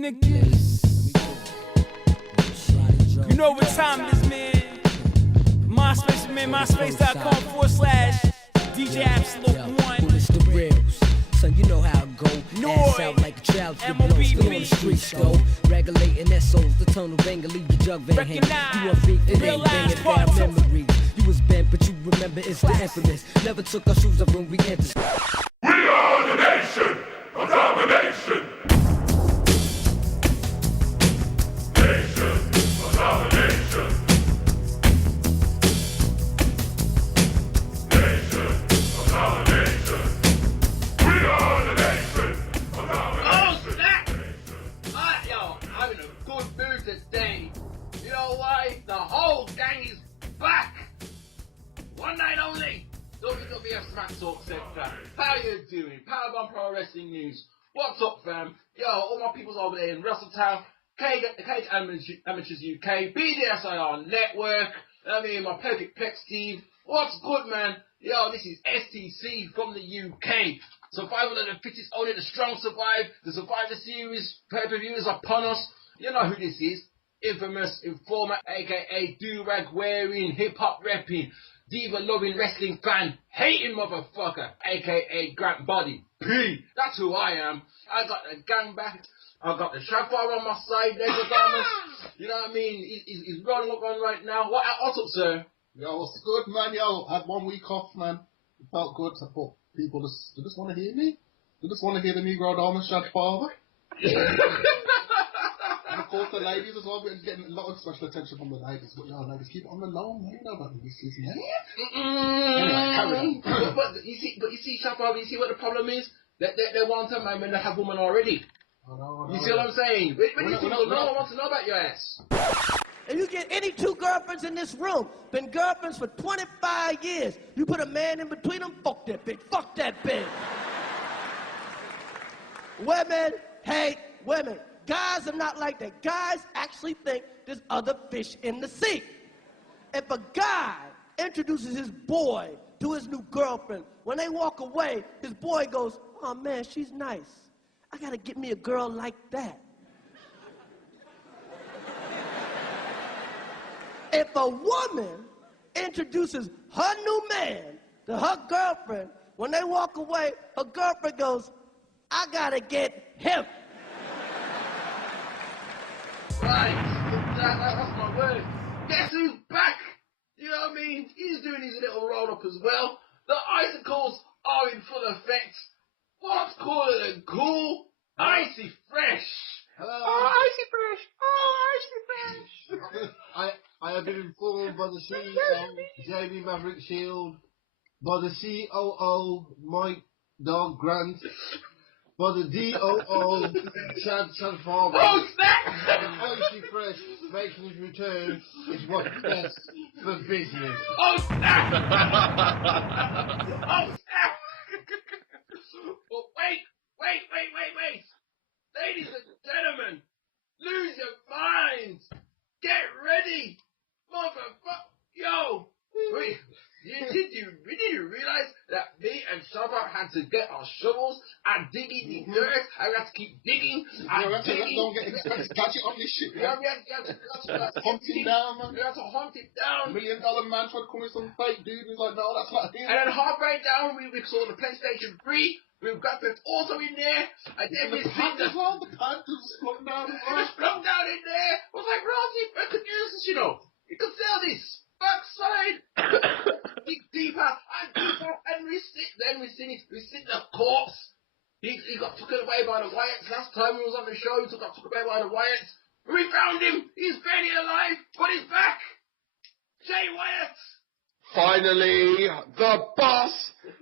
Niggas, you know what time it is, man. MySpace, man, MySpace.com/DJ Absolute One. It's the reals. Son, you know how it go. Ass out like a child, still on the streets, though. Regulating SOs, the tunnel banger, leave the jug van hanging. You want beef, it ain't banging down memories. You was bent, but you remember it's the infamous. Never took our shoes off when we entered. We are the nation of domination. Nation of domination. Nation of domination. We are the nation of domination. Oh, snap! Yo, I'm in a good mood today. You know why? The whole gang is back. One night only. WWF Smack Talk Centre. How you doing? Powerbomb Pro Wrestling News. What's up, fam? Yo, all my people's over there in Russelltown. Cage Amateurs UK. BDSIR Network. I mean, my perfect pet Steve. What's good, man? Yo, this is STC from the UK. Survival of the fittest, only the strong survive. The Survivor Series pay-per-view is upon us. You know who this is. Infamous Informer, aka do-rag wearing, hip-hop repping, diva-loving wrestling fan, hating motherfucker, aka Grant Body P. That's who I am. I got the gang back. I got the Shafar on my side, Negrodamus. You know what I mean? He's rolling up on right now. What's up, sir? Yo, what's good, man? Yo, I had 1 week off, man. It felt good. I thought people just want to hear me. They just want to hear the Negrodamus Shafar. And of course, the ladies as well. We're getting a lot of special attention from the ladies. But yo, ladies, keep it on the low, man. You know about this, man. Anyway, carry on. but you see, Shafar, you see what the problem is? They want a man when they have women already. I know. You see what I'm saying? When these people know, I want to know about your ass. And you get any two girlfriends in this room, been girlfriends for 25 years. You put a man in between them, fuck that bitch, fuck that bitch. Women hate women. Guys are not like that. Guys actually think there's other fish in the sea. If a guy introduces his boy to his new girlfriend, when they walk away, his boy goes, oh man, she's nice. I gotta get me a girl like that. If a woman introduces her new man to her girlfriend, when they walk away, her girlfriend goes, I gotta get him. Right, that's my word. Guess who's back? You know what I mean? He's doing his little roll-up as well. The icicles are in full effect. What's cooler than cool? Icy Fresh. Hello. Oh, Icy Fresh. Oh, Icy Fresh. I have been informed by the CEO, Jamie Maverick Shield, by the COO, Mike Dog Grant, by the DOO, Chad Farmer. Oh, snap! Icy Fresh making his return is what's best for business. Oh, snap! Oh, snap! Well, wait. Ladies and gentlemen, lose your minds. Get ready. Motherfucker. Yo. Wait. Did you realize that me and Shava had to get our shovels and digging the dirt? I had to keep digging and digging. Don't get gadget on this shit, Yeah, man. we had to Hunt him down, man. We had to hunt it down. $1 million man tried to call me some fake dude. He's like, no, that's not him. And then halfway down, we saw the PlayStation 3. We've got the auto in there. And then we The pad as well. The pad was flung down as It well. was flung down in there. I was like, Rosie, I could use this, you know. You could sell this. Backside. Dig deeper and deeper. And we sit the corpse. He got taken away by the Wyatts last time we was on the show. He got taken away by the Wyatts. We found him. He's barely alive, but he's back. Jay Wyatt. Finally, the boss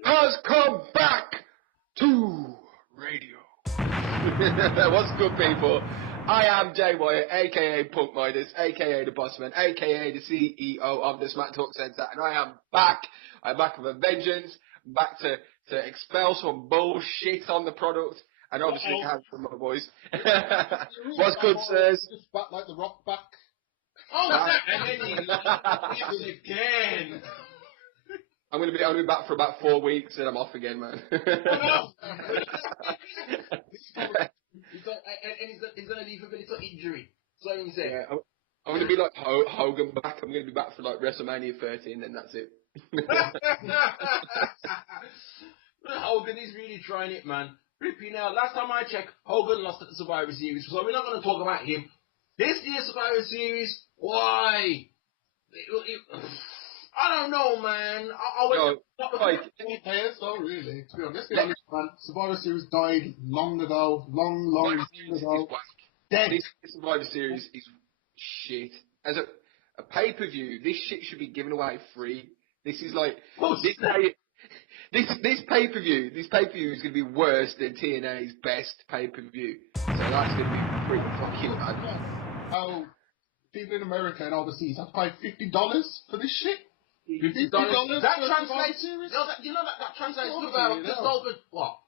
has come back to radio. What's good, people? I am Jay Wyatt, aka Punk Midas, aka the Bossman, aka the CEO of the Smack Talk Centre, and I am back. I'm back with a vengeance, back to expel some bullshit on the product, and obviously have some other boys. What's good, sirs? Just back like the Rock back. Oh, and then he leaves again. I'm gonna be back for about 4 weeks, and I'm off again, man. He's he's gonna leave with a little injury. So he said. Yeah, I'm going to be like Hogan back. I'm going to be back for like WrestleMania 13, and that's it. Hogan is really trying it, man. Rippy now. Last time I checked, Hogan lost at the Survivor Series, so we're not going to talk about him. This year's Survivor Series, why? I don't know, man. Players though, really. To be honest, man, Survivor Series died long ago. Long ago. Dead. This Survivor Series is shit. As a pay-per-view, this shit should be given away free. This is like this pay-per-view. This pay-per-view is going to be worse than TNA's best pay-per-view. So that's going to be pretty fucking bad. How people in America and overseas have to pay $50 for this shit? $50? That translates. That translates to about just over what?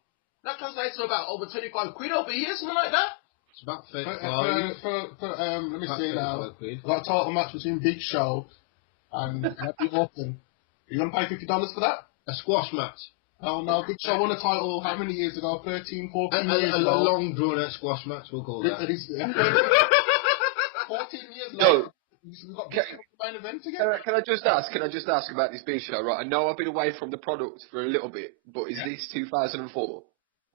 That translates to about over 25 quid over here, something like that. It's about 35. Let me see now. Got a title match between Big Show and Eddie Orton. You gonna pay $50 for that? A squash match. Oh no, Big Show won a title how many years ago? 13, 14 years ago. A long drawn out squash match, we'll call that. 14 years later. We've got the main event again. Can I just ask about this Big Show? Right, I know I've been away from the product for a little bit, but is this 2004?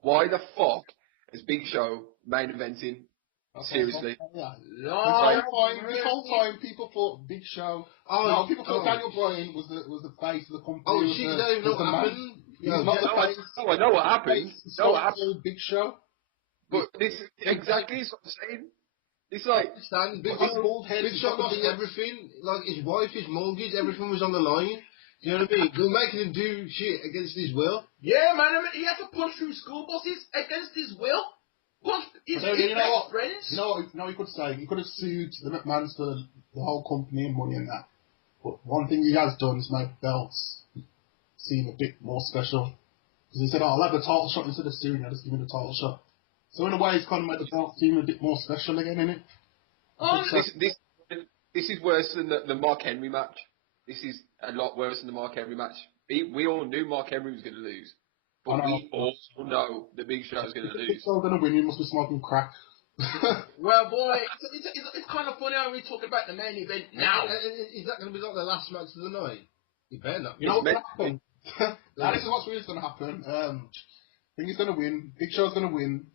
Why the fuck is Big Show main eventing? Seriously. This whole time people thought Big Show. People thought Daniel Bryan was the face of the company. Oh shit, you don't even know what happened? I know what happened. Big Show. But this exactly is what I'm saying. It's like Big Show lost everything. Like his wife, his mortgage, everything was on the line. You know what I mean? They're making him do shit against his will. Yeah, man. I mean, he had to punch through school buses against his will. His friends. You know what he could say? He could have sued the McMahons for the whole company and money and that. But one thing he has done is make belts seem a bit more special. Because he said, I'll have the title shot instead of suing you, just give me the title shot. So in a way, he's kind of made the belt seem a bit more special again, innit? This is worse than the Mark Henry match. This is a lot worse than the Mark Henry match. We all knew Mark Henry was going to lose. But we also know the Big Show is going to lose. Big Show's going to win, he must be smoking crack. Well, boy, it's kind of funny how we talk about the main event now. Is that going to be like the last match of the night? You better not. You know what's going to happen? This is what's really going to happen. I think he's going to win. Big Show's going to win.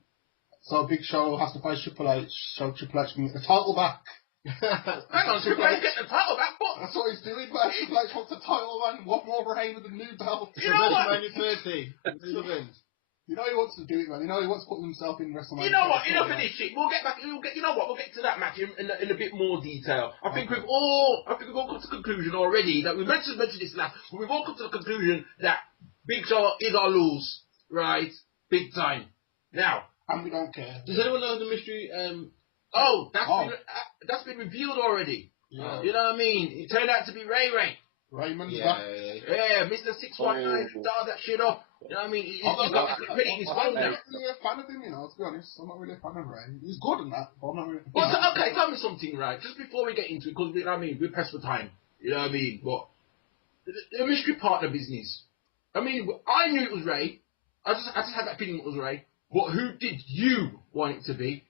So Big Show has to face Triple H. So Triple H can get the title back. Hang on, Triple H get the title back? What? That's what he's doing, man. Triple H wants the title, man. One more reign with a new belt. You know what? You know he wants to do it, man. You know he wants to put himself in WrestleMania. You know what? Enough of this shit. We'll get back. You know what? We'll get to that match in a bit more detail. I think we've all come to the conclusion already that we mentioned this last. But we've all come to the conclusion that Big Show is our lose, right? Big time. Now. And we don't care. Does anyone know the mystery? That's been revealed already. Yeah. You know what I mean? It turned out to be Ray. Raymond's back. Yeah, Mr. 619 dialed that shit up. You know what I mean? He's got his phone now. I'm not really a fan of him, you know, to be honest. I'm not really a fan of Ray. He's good in that, but I'm not really. Okay, tell me something, right? Just before we get into it, because, you know what I mean, we're pressed for time. You know what I mean? But the mystery partner business. I mean, I knew it was Ray. I just had that feeling it was Ray. But who did you want it to be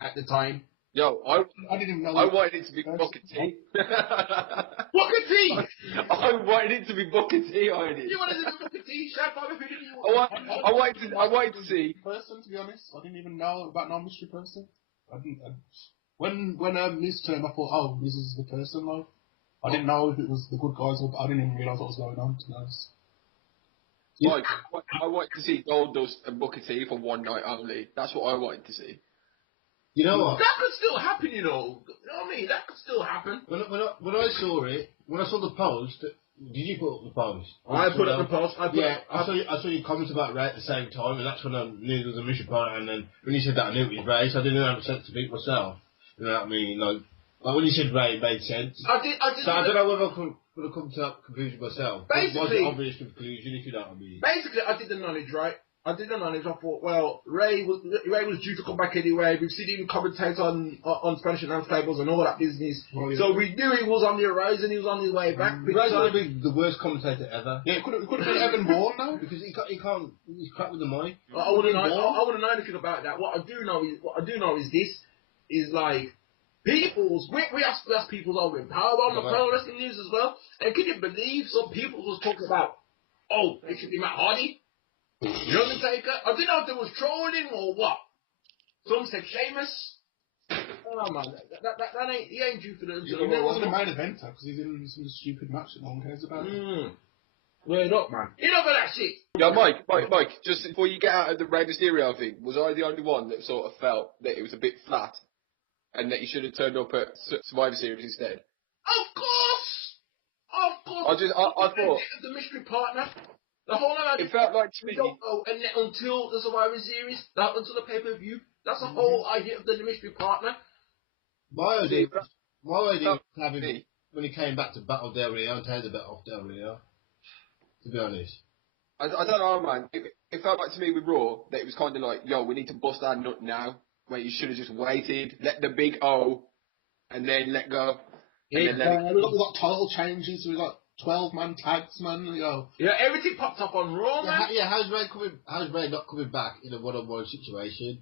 at the time? Yo, I didn't know. I wanted it to be Booker T. Booker T! I wanted it to be Booker T. I did. You wanted it to be Booker T? I wanted to see. Person, to be honest, I didn't even know about no mystery person. I didn't. When this term, I thought, oh, this is the person. Like, I didn't know if it was the good guys or. I didn't even realise what was going on. To be honest. Like, I wanted to see Goldust and Booker T for one night only. That's what I wanted to see. You know what? That could still happen, you know. You know what I mean? That could still happen. When I saw it, when I saw the post, did you put up the post? I put up the post. I saw your comments about Ray at the same time, and that's when I knew there was a mission partner. And then when you said that, I knew it was Ray, so I didn't have a sense of it myself. You know what I mean? Like when you said Ray, it made sense. I did. So I don't know whether I would have come to that conclusion myself. Basically, it was an obvious conclusion, if you know what I mean. Basically, I did the knowledge, right? I didn't manage. I thought, well, Ray was due to come back anyway. We've seen him commentate on Spanish announce tables and all that business. Oh, yeah. So we knew he was on the horizon. He was on his way back. Ray's gonna be the worst commentator ever. Yeah, it could have been Evan Bourne now. Because he can't, he's crap with the mic. I wouldn't know anything about that. What I do know is this is like people's. We ask people's over in Powerbomb, the Pro Wrestling News as well. And can you believe some people was talking about, oh, it should be Matt Hardy, The Undertaker. I didn't know if there was trolling or what. Some said Sheamus. Oh man, that ain't, he ain't due for the. It wasn't a main eventer because he's in some stupid match that no one cares about. Word up, man. You know about that shit. Yeah, Mike, just before you get out of the Rey Mysterio thing, was I the only one that sort of felt that it was a bit flat and that he should have turned up at Survivor Series instead? Of course! I thought the mystery partner. The whole idea. It felt like to We me. don't know until the Survivor Series, not until the pay-per-view. That's the whole idea of the mystery partner. My idea was having when he came back to Battle Del Rio and take the bet off Del Rio. To be honest. I don't know, man. It felt like to me with Raw that it was kind of like, yo, we need to bust our nut now. Where you should have just waited, let the big O, and then let go. Yeah, we got title changes. So we got 12-man tags, man. You know. Yeah, everything popped up on Raw, man. How's Ray not coming back in a one-on-one situation?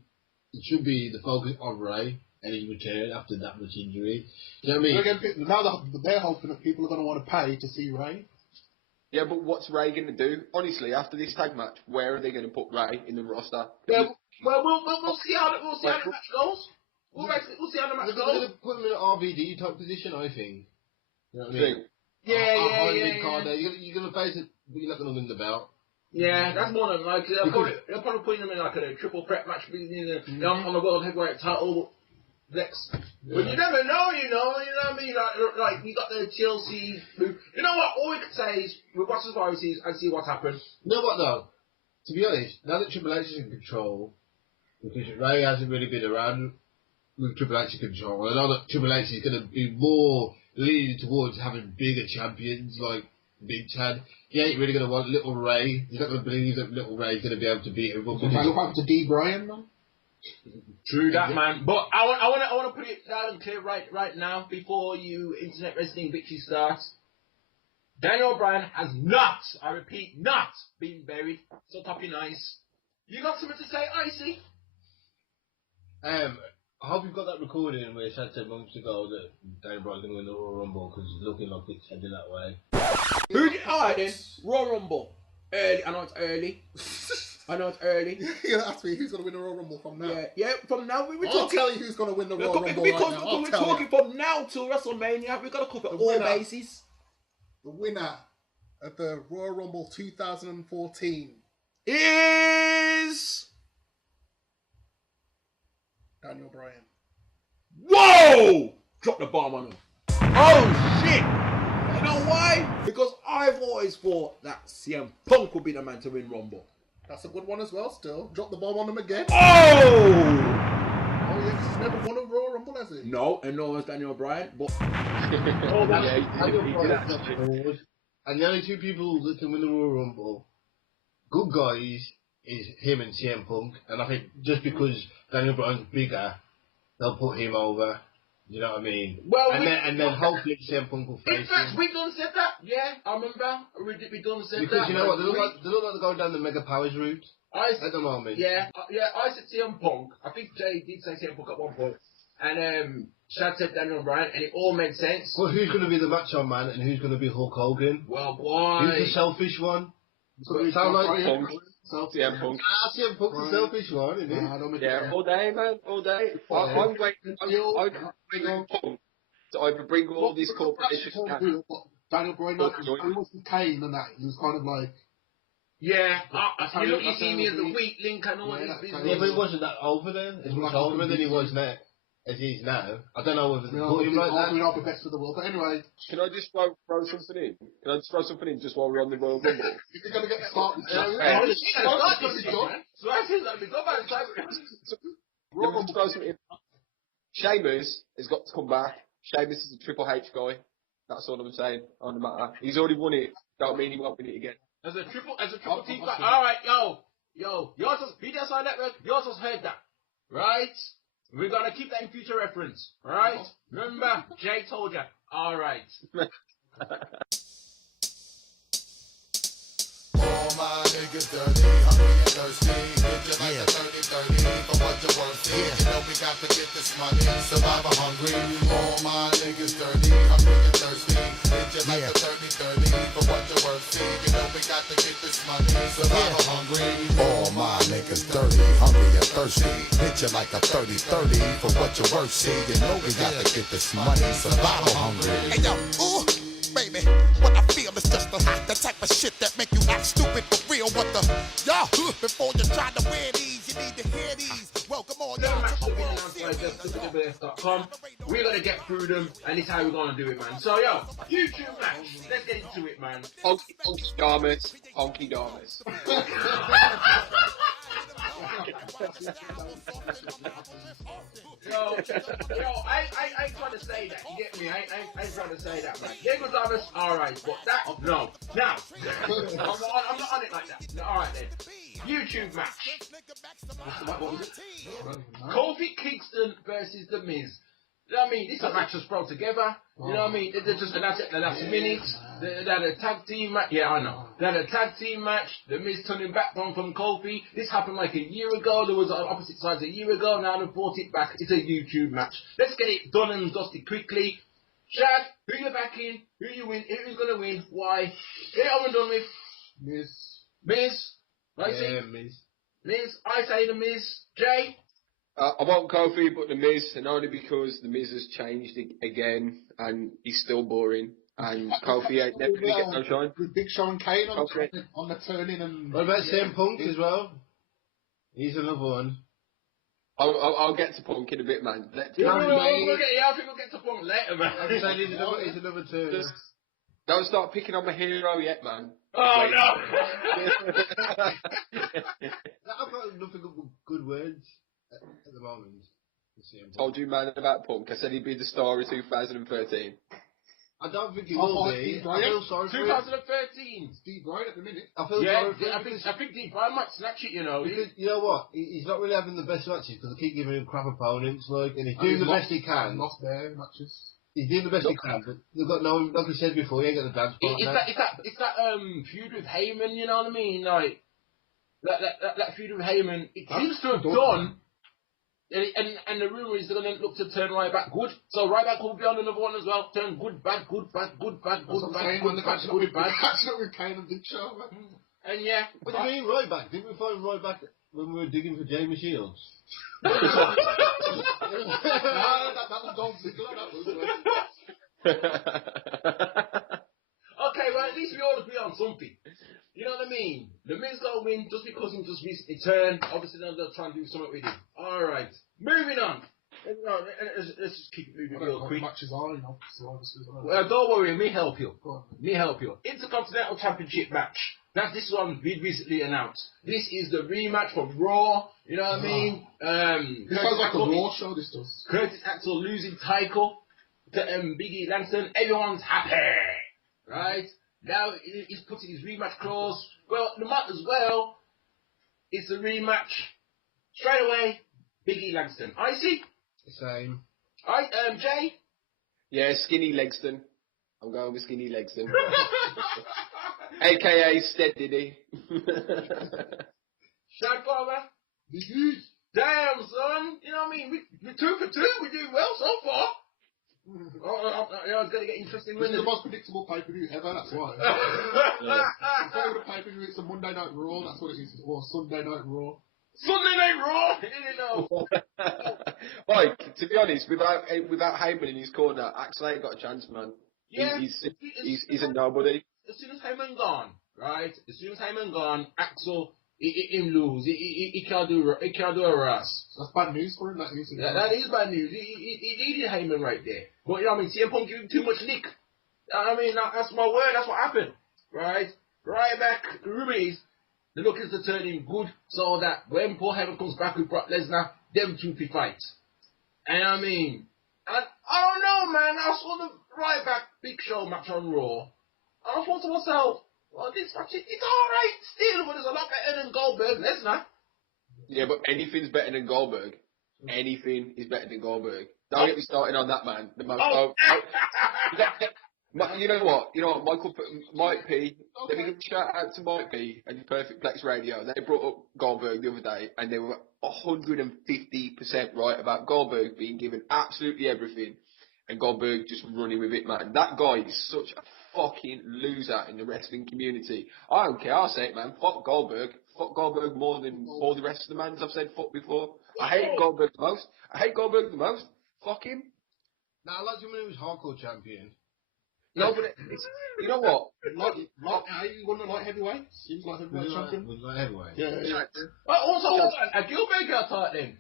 It should be the focus on Ray and his return after that much injury. You know what I mean? Again, now they're hoping that people are going to want to pay to see Ray. Yeah, but what's Ray going to do? Honestly, after this tag match, where are they going to put Ray in the roster? Yeah, well, we'll see how the match goes. We'll see how the match They're goes. going to put him in an RVD type position, I think. You know what I mean? Yeah. You're going to face it, but you're not going to win the belt. Yeah, that's more than likely. They're probably putting him in like a triple threat match on the world heavyweight title. Next. Yeah. But you never know, you know what I mean? Like you got the TLC move. You know what? All we can say is we'll watch the Survivor Series and see what happens. You know what though? To be honest, now that Triple H is in control, because Ray hasn't really been around with Triple H in control, I know that Triple H is going to be more leaning towards having bigger champions like Big Chad. He ain't really going to want Little Ray. He's not going to believe that Little Ray is going to be able to beat him. What happened to D. Bryan, man? True that, man. But I want to put it loud and clear right now before you internet wrestling bitches starts. Daniel Bryan has not, I repeat, not been buried. So top your nice. You got something to say, Icy? I hope you've got that recording where Chad said months ago that Daniel Bryan's going to win the Royal Rumble because it's looking like it's heading that way. Alright then, Royal Rumble. Early, I know it's early. You asked me who's going to win the Royal Rumble from now. Yeah, from now we're I'll talking. tell you who's going to win the Royal Rumble Because right now. we're talking from now till WrestleMania. We've got to cover all bases. The winner of the Royal Rumble 2014 is Daniel Bryan. Whoa! Drop the bomb on him. Oh shit! You know why? Because I've always thought that CM Punk would be the man to win Rumble. That's a good one as well, still. Drop the bomb on him again. Oh! Oh, yeah, 'cause he's never won a Royal Rumble, has he? No, and no one's Daniel Bryan, but... And the only two people that can win the Royal Rumble, good guys, is him and CM Punk. And I think just because Daniel Bryan's bigger, they'll put him over. You know what I mean? Well, and then hopefully CM Punk will face him. We done said that. Yeah, I remember. We done said that. Because you know what? They look like they're going down the Mega Powers route at the moment. Yeah, I said CM Punk. I think Jay did say CM Punk at one point. And Chad said Daniel Bryan, and it all made sense. Well, who's going to be the macho man and who's going to be Hulk Hogan? Well, boy. Who's the selfish one? Sound like Punk. CM Punk. CM Punk's the selfish one, isn't it? Yeah, all day, man, all day. I'm waiting on Punk to either bring all these corporations down. Daniel Bryan, he was Kane and that. He was kind of like... Yeah, you see me as a weak link and all this business. Yeah, but it wasn't that over then. It was over than he was now. As he is now. I don't know whether they put him like that. We're not the best of the world, but anyway. Can I just throw something in? Can I just throw something in just while we're on the Royal Rumble? You're going to get started. Sheamus has got to come back. Sheamus is a Triple H guy. That's all I'm saying on the matter. He's already won it. Don't mean he won't win it again. As a triple team. Alright, yo. Yo, BDSIR Network, you just heard that, right? We're gonna keep that in future reference, right? Remember, Jay told you. All right. All my niggas dirty, hungry and thirsty. Get you like a 30-30 for what you're worth. You know we got to get this money, survival hungry. All my niggas dirty, hungry and thirsty. Get you like a 30-30 for what you're worth. You know we got to get this money, survival hungry. All my niggas dirty, hungry and thirsty. Hit you like a 30-30 for what you're worth. See, you know we got to get this money, survival hungry. Hey yo, ooh, baby, what I feel is just the type of shit that make you act stupid for real. What the, y'all, before you try to wear these, you need to hear these. Welcome on No y'all match to to the win World announced by Series. WWF.com. We're gonna get through them, and it's how we're gonna do it, man. So, yo, YouTube match. Let's get into it, man. Honky Damus. Honky Damus. Yo, I ain't trying to say that. You get me? I ain't trying to say that, man. Negrodamus, alright, but that, no. Now, I'm not on it like that. Alright then. YouTube match. What was it? Kofi Kingston versus The Miz. You know what I mean? This match was brought together. You know what I mean? They just announced it in the last minute. They had a tag team match. Yeah, I know. They had a tag team match. The Miz turning back from Kofi. This happened like a year ago. There was on opposite sides a year ago. Now they brought it back. It's a YouTube match. Let's get it done and dusted quickly. Shad, who you backing? Who you win? Who's gonna win? Why? Get it over and done with. Miz. Right? Yeah, Miz. Miz. I say the Miz. Jay. I want Kofi, but The Miz, and only because The Miz has changed again, and he's still boring. And Kofi ain't never going to get no shine. With Big Show and Kane on the turning and... What about CM Punk as well? He's another one. I'll get to Punk in a bit, man. I think we'll get to Punk later, man. I'm saying he's another turn. Don't start picking on my hero yet, man. Oh, no! I've got nothing good words at the moment. Told you, man, about Punk. I said he'd be the star of 2013. I don't think he will be. I feel sorry for him. 2013. Steve Bryan at the minute. I feel sorry for him. I think Steve Bryan might snatch it, you know. Because, you know what? He's not really having the best matches because they keep giving him crap opponents, like, and he's doing the best he can. Lost their matches. He's doing the best he can, but they've got no, like I said before, he ain't got the dance partner. It's that feud with Heyman, you know what I mean? Like, that feud with Heyman, it seems to have done. And the rumour is they're going to look to turn Ryback good. So Ryback will be on another one as well. Turn good, bad, good, bad, good, bad, good, bad, good, bad, good, bad. Catching up with Kane and Big Show, man. And yeah. What do you mean Ryback? Didn't we find Ryback when we were digging for Jamie Shields? That was Dolph Ziggler, that was. Okay, well, at least we all agree on something. You know what I mean? The Miz gonna win just because he just recently turned. Obviously, they'll try and do something with him. Alright, moving on. Let's just keep it moving real quick. Matches are, you know, so obviously. Well, don't worry, me help you. Intercontinental Championship match. This one we recently announced. This is the rematch from Raw. You know what I mean? This sounds like a Raw show, this does. Curtis Axel losing title to Biggie Langston. Everyone's happy. Right? Now he's putting his rematch clause. Well, the matter as well, it's a rematch. Straight away, Biggie Langston. Icy? Same. Jay? Yeah, Skinny Legston. I'm going with Skinny Legston. AKA Steady. Shad Farmer? Damn, son. You know what I mean? We're 2 for 2. We're doing well so far. It's going to get interesting. This is the most predictable pay-per-view ever, that's why. Instead of the pay-per-view, it's a Monday Night Raw, that's what it is. Or Sunday Night Raw. Sunday Night Raw! You know. Like, to be honest, without Heyman in his corner, Axel ain't got a chance, man. Yeah. He's a nobody. As soon as Heyman gone, right? As soon as Heyman gone, Axel, him lose. He can't do a Ross. That's bad news for him, that is. That is bad news. He needed Heyman right there. But you know what I mean? CM Punk gave him too much lick. I mean, that's my word. That's what happened, right? Right back. The rumor is they're looking to turn him good so that when Paul Heyman comes back with Brock Lesnar, them two can fight. And I mean, I don't know, man. I saw the right back Big Show match on Raw. I thought to myself, Well, this match, it's alright still, but it's a lot better than Goldberg Lesnar. Yeah, but anything's better than Goldberg. Anything is better than Goldberg. Don't get me started on that, man. The most. You know what? Mike P. Let me give a shout out to Mike P. and Perfect Plex Radio. They brought up Goldberg the other day, and they were 150% right about Goldberg being given absolutely everything, and Goldberg just running with it, man. That guy is such a fucking loser in the wrestling community. I don't care. I'll say it, man. Fuck Goldberg. Fuck Goldberg more than all the rest of the mans I've said fuck before. I hate Goldberg the most. Fuck him. Now, I like him when he was hardcore champion. No, but you know what? He won the light heavyweight. Seems like heavyweight champion. Was light heavyweight. Yeah. But also, hold on, a Gilbert got taught then.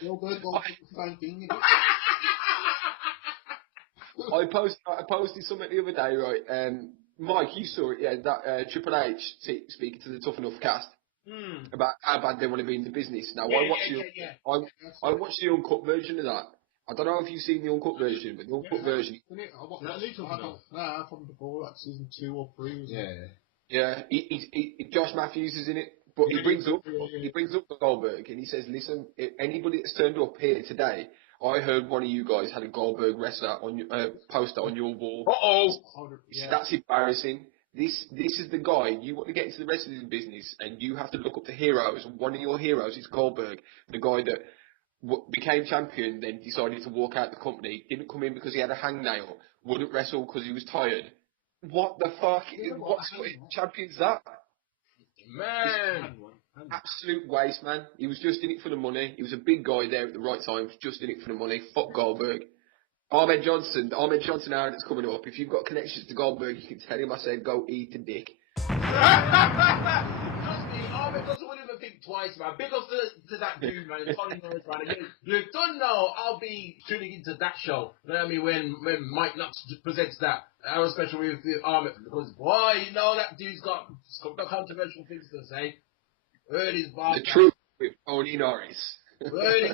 Gilbert got the same thing. I posted something the other day, right? Mike, you saw it, yeah, that Triple H speaking to the Tough Enough cast about how bad they want to be in the business. Now, I watched the uncut version of that. I don't know if you've seen the uncut version, but the uncut version. Nah, probably before, like season 2 or 3. Yeah, Josh Matthews is in it, but he brings up Goldberg, and he says, listen, if anybody that's turned up here today, I heard one of you guys had a Goldberg wrestler on your poster on your wall. Yeah. That's embarrassing. This is the guy you want to get into the wrestling business, and you have to look up to heroes. One of your heroes is Goldberg, the guy that became champion, then decided to walk out the company, didn't come in because he had a hangnail, wouldn't wrestle because he was tired. What the fuck? What sort of champion's that? Man! Absolute waste, man. He was just in it for the money. He was a big guy there at the right time, just in it for the money. Fuck Goldberg. Ahmed Johnson now that's coming up. If you've got connections to Goldberg, you can tell him I said go eat a dick. Trust me, Ahmed Johnson wouldn't even think twice, man. Big up to that dude, man. Tony Norris, man. You don't know I'll be tuning into that show. You know what I mean? When Mike Knox presents that. Our special with Ahmed. Because, boy, you know that dude's got controversial things to say. Heard his bar. The truth with Tony Norris. It's true.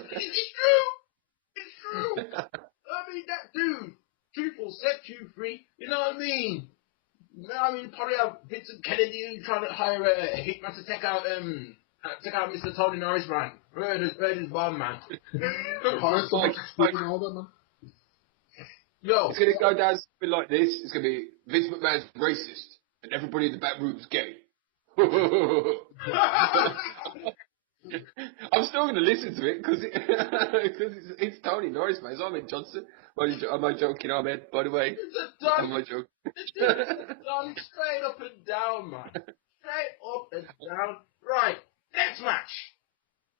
It's true. I mean, that dude, truth will set you free. You know what I mean? Probably have Vincent Kennedy trying to hire a hitman to take out Mr. Tony Norris, man. Heard his bomb, man. Yo, it's gonna go down something like this. It's gonna be Vince McMahon's racist, and everybody in the back room's gay. I'm still going to listen to it because it's Tony Norris, man. It's Ahmed Johnson. Am I joking, Ahmed? By the way, am I joking? It's done straight up and down, man. Straight up and down. Right, next match.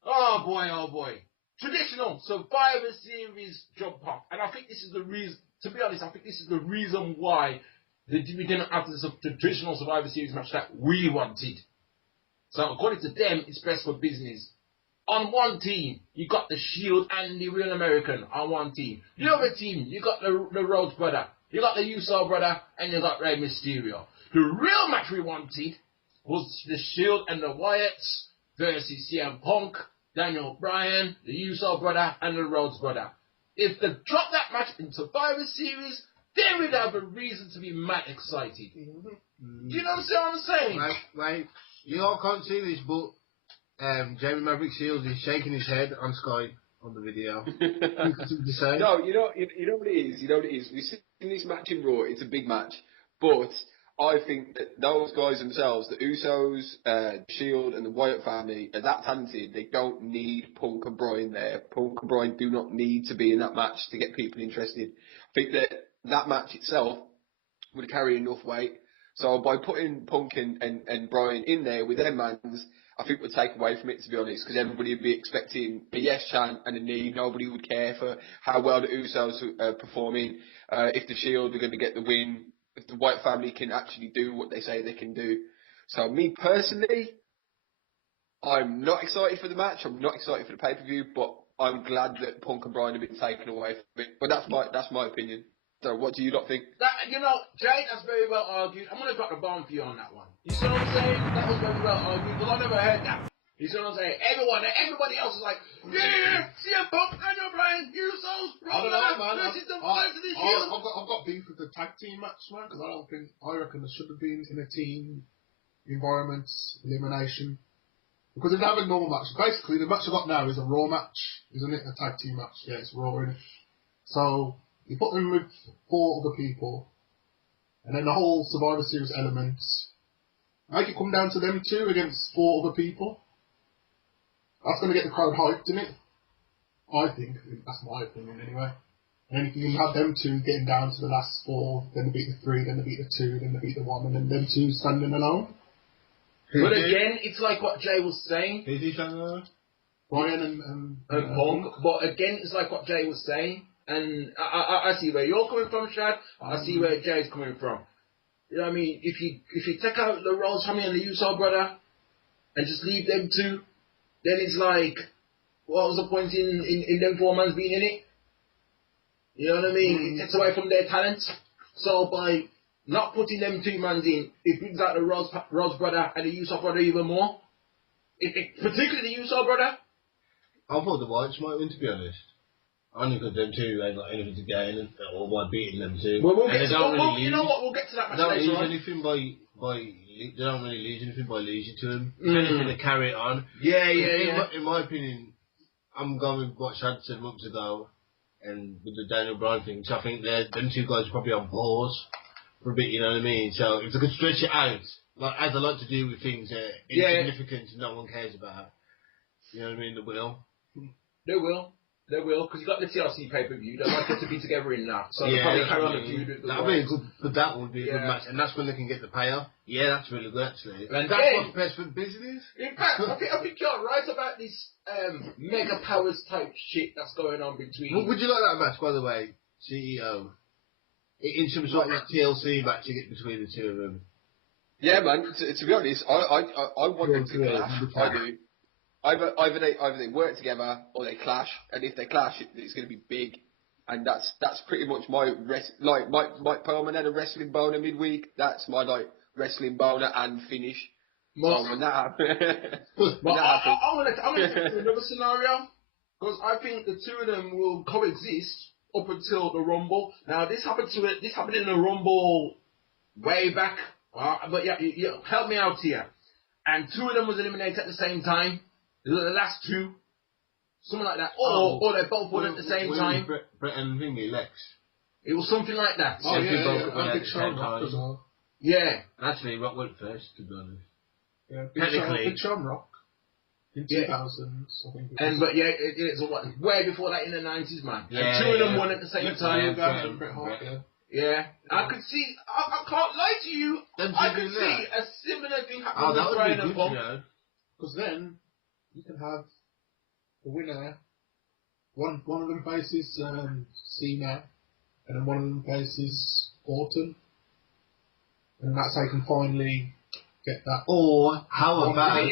Oh boy. Traditional Survivor Series jump off, and I think this is the reason. To be honest, I think this is the reason why we didn't have the traditional Survivor Series match that we wanted. So according to them, it's best for business. On one team, you got the Shield and the Real American on one team. The other team, you got the Rhodes brother, you got the Uso brother, and you got Rey Mysterio. The real match we wanted was the Shield and the Wyatts versus CM Punk, Daniel Bryan, the Uso brother, and the Rhodes brother. If they drop that match in Survivor Series, then we'd have a reason to be mad excited. Do you know what I'm saying? Right. You all can't see this, but Jamie Maverick Shields is shaking his head on Sky on the video. No, you know what it is. We've seen this match in Raw. It's a big match, but I think that those guys themselves, the Usos, Shield, and the Wyatt family, are that talented. They don't need Punk and Bryan there. Punk and Bryan do not need to be in that match to get people interested. I think that match itself would carry enough weight. So by putting Punk and Bryan in there with their mans, I think would take away from it, to be honest, because everybody would be expecting a yes chant and a knee. Nobody would care for how well the Usos are performing, if the Shield are going to get the win, if the Wyatt family can actually do what they say they can do. So me personally, I'm not excited for the match. I'm not excited for the pay-per-view, but I'm glad that Punk and Bryan have been taken away from it. But that's my opinion. So what do you lot think? Jay, that's very well argued. I'm going to drop the bomb for you on that one. You see what I'm saying? That was very well argued, because I never heard that. You see what I'm saying? Everybody else is like, yeah, CM Punk, Daniel Bryan, Usos, Roman, versus the Shield. I've got beef with the tag team match, man, because I reckon there should have been in a team environment elimination. Because if they have a normal match, basically the match I got now is a Raw match, isn't it? A tag team match. Yeah, it's Raw, isn't it? So you put them with 4 other people, and then the whole Survivor Series element, make it come down to them 2 against 4 other people. That's going to get the crowd hyped, isn't it? I think. That's my opinion, anyway. And then if you have them 2 getting down to the last 4, then they beat the 3, then they beat the 2, then they beat the 1, and then them 2 standing alone. But again, it's like what Jay was saying. Who's he standing alone? Brian and Punk. But again, it's like what Jay was saying. And I see where you're coming from, Shad. I see where Jay's coming from. You know what I mean? If you take out the Rose Homie and the Uso brother, and just leave them 2, then it's like, what was the point in them 4 months being in it? You know what I mean? It takes away from their talent. So by not putting them 2 mans in, it brings out the Rose brother and the Uso brother even more. Particularly the Uso brother. I thought the Whites might win, to be honest. Only because them 2 ain't got anything to gain, or by beating them 2. Well, you know what? We'll get to that match later. They don't later lose anything they don't really lose anything by losing to them. Anything to carry it on. Yeah. In my opinion, I'm going with what Shad said months ago, and with the Daniel Bryan thing. So I think them 2 guys are probably on pause for a bit. You know what I mean? So if they could stretch it out, like as I like to do with things insignificant and no one cares about, you know what I mean? They will. They will, because you got the TLC pay-per-view. They're likely to be together in that. So they'll probably carry on the feud. That'll be a good, but that would be a good match, and that's when they can get the payoff. Yeah, that's really good, actually. And that's what's best for business. In fact, I think you're right about this mega powers type shit that's going on between. Well, would you like that match, by the way, CEO? In some sort of TLC match you get between the 2 of them. Yeah, man. To be honest, I want them to clash. I do. Either they work together or they clash, and if they clash, it's going to be big, and that's pretty much my Mike Perlman had a wrestling boner midweek. That's my wrestling boner and finish. So when that happens, I'm gonna take another scenario, because I think the 2 of them will coexist up until the Rumble. Now this happened in the Rumble way back, but yeah, help me out here. And 2 of them was eliminated at the same time. The last 2, something like that, or they both won at the same time. Brett and Vingy, Lex. It was something like that. Oh yeah. Big Sean Rock as well. Yeah. Actually, Rock went first, to be honest. Yeah, Big Sean Rock in 2000s, I think. But it's way before that in the 90s, man. Yeah. And 2 of them won at the same time. Yeah. I could see. I can't lie to you. I could see a similar thing happening with Brian and Punk. Because then you can have the winner. One of them faces Cena, and then one of them faces Orton, and that's how you can finally get that. Or how about?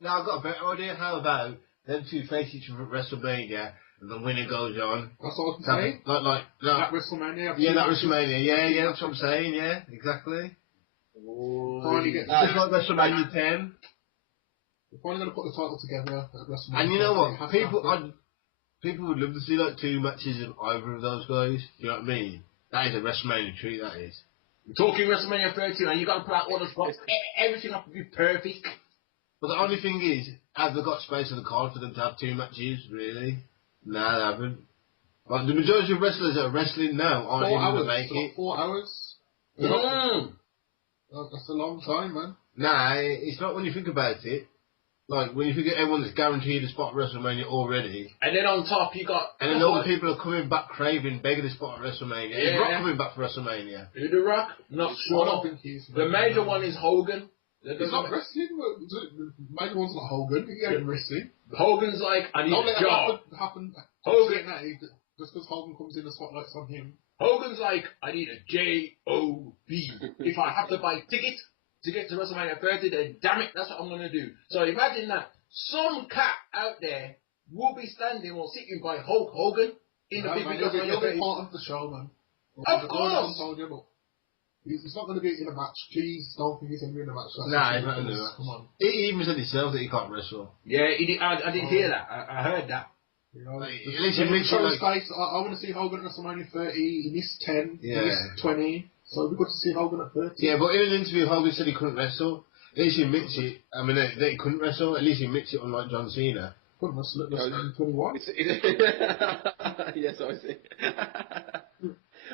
Now I've got a better idea. How about them 2 face each other at WrestleMania, and the winner goes on. That's what I'm saying. That WrestleMania. Yeah, that WrestleMania. Yeah, that's what I'm saying. Yeah, exactly. Finally get just like WrestleMania 10. We're finally going to put the title together at WrestleMania. And you know what? People would love to see 2 matches of either of those guys. Do you know what I mean? That is a WrestleMania treat, that is. We're talking WrestleMania 13, and you got to put out all the spots. Everything has to be perfect. But the only thing is, have they got space on the card for them to have 2 matches, really? Nah, they haven't. Like, the majority of wrestlers that are wrestling now aren't even going to make it. 4 hours? That's a long time, man. Nah, it's not when you think about it. Like, when you think of everyone that's guaranteed a spot at WrestleMania already. And then on top you got... And then all the people are coming back craving, begging a spot at WrestleMania. Yeah. Is Rock coming back for WrestleMania? Who, The Rock? Not sure. I don't think he's... The major one is Hogan. He's not wrestling. The major one's not Hogan. He ain't wrestling. Hogan's like, I need a job. Happen. Hogan... Just because Hogan comes in, the spotlight's on him. Hogan's like, I need a J-O-B. If I have to buy tickets to get to WrestleMania 30, then damn it, that's what I'm going to do. So imagine that. Some cat out there will be standing or sitting by Hulk Hogan in the big WrestleMania. He'll be part of the show, man. Of course. He's not going to be in a match. Please don't think he's going to be in a match. Nah, he's not in a match. Come on. He even said himself that he can't wrestle. Yeah, I did hear that. I heard that. You know, at least you mix it like... I want to see Hogan at WrestleMania 30. He missed 10. He missed 20. So it'd be good to see Hogan at 30. Yeah, but in an interview, Hogan said he couldn't wrestle. At least he mixed it. I mean, that he couldn't wrestle. At least he mixed it unlike John Cena. Couldn't wrestle at WrestleMania 21. Yes, I see.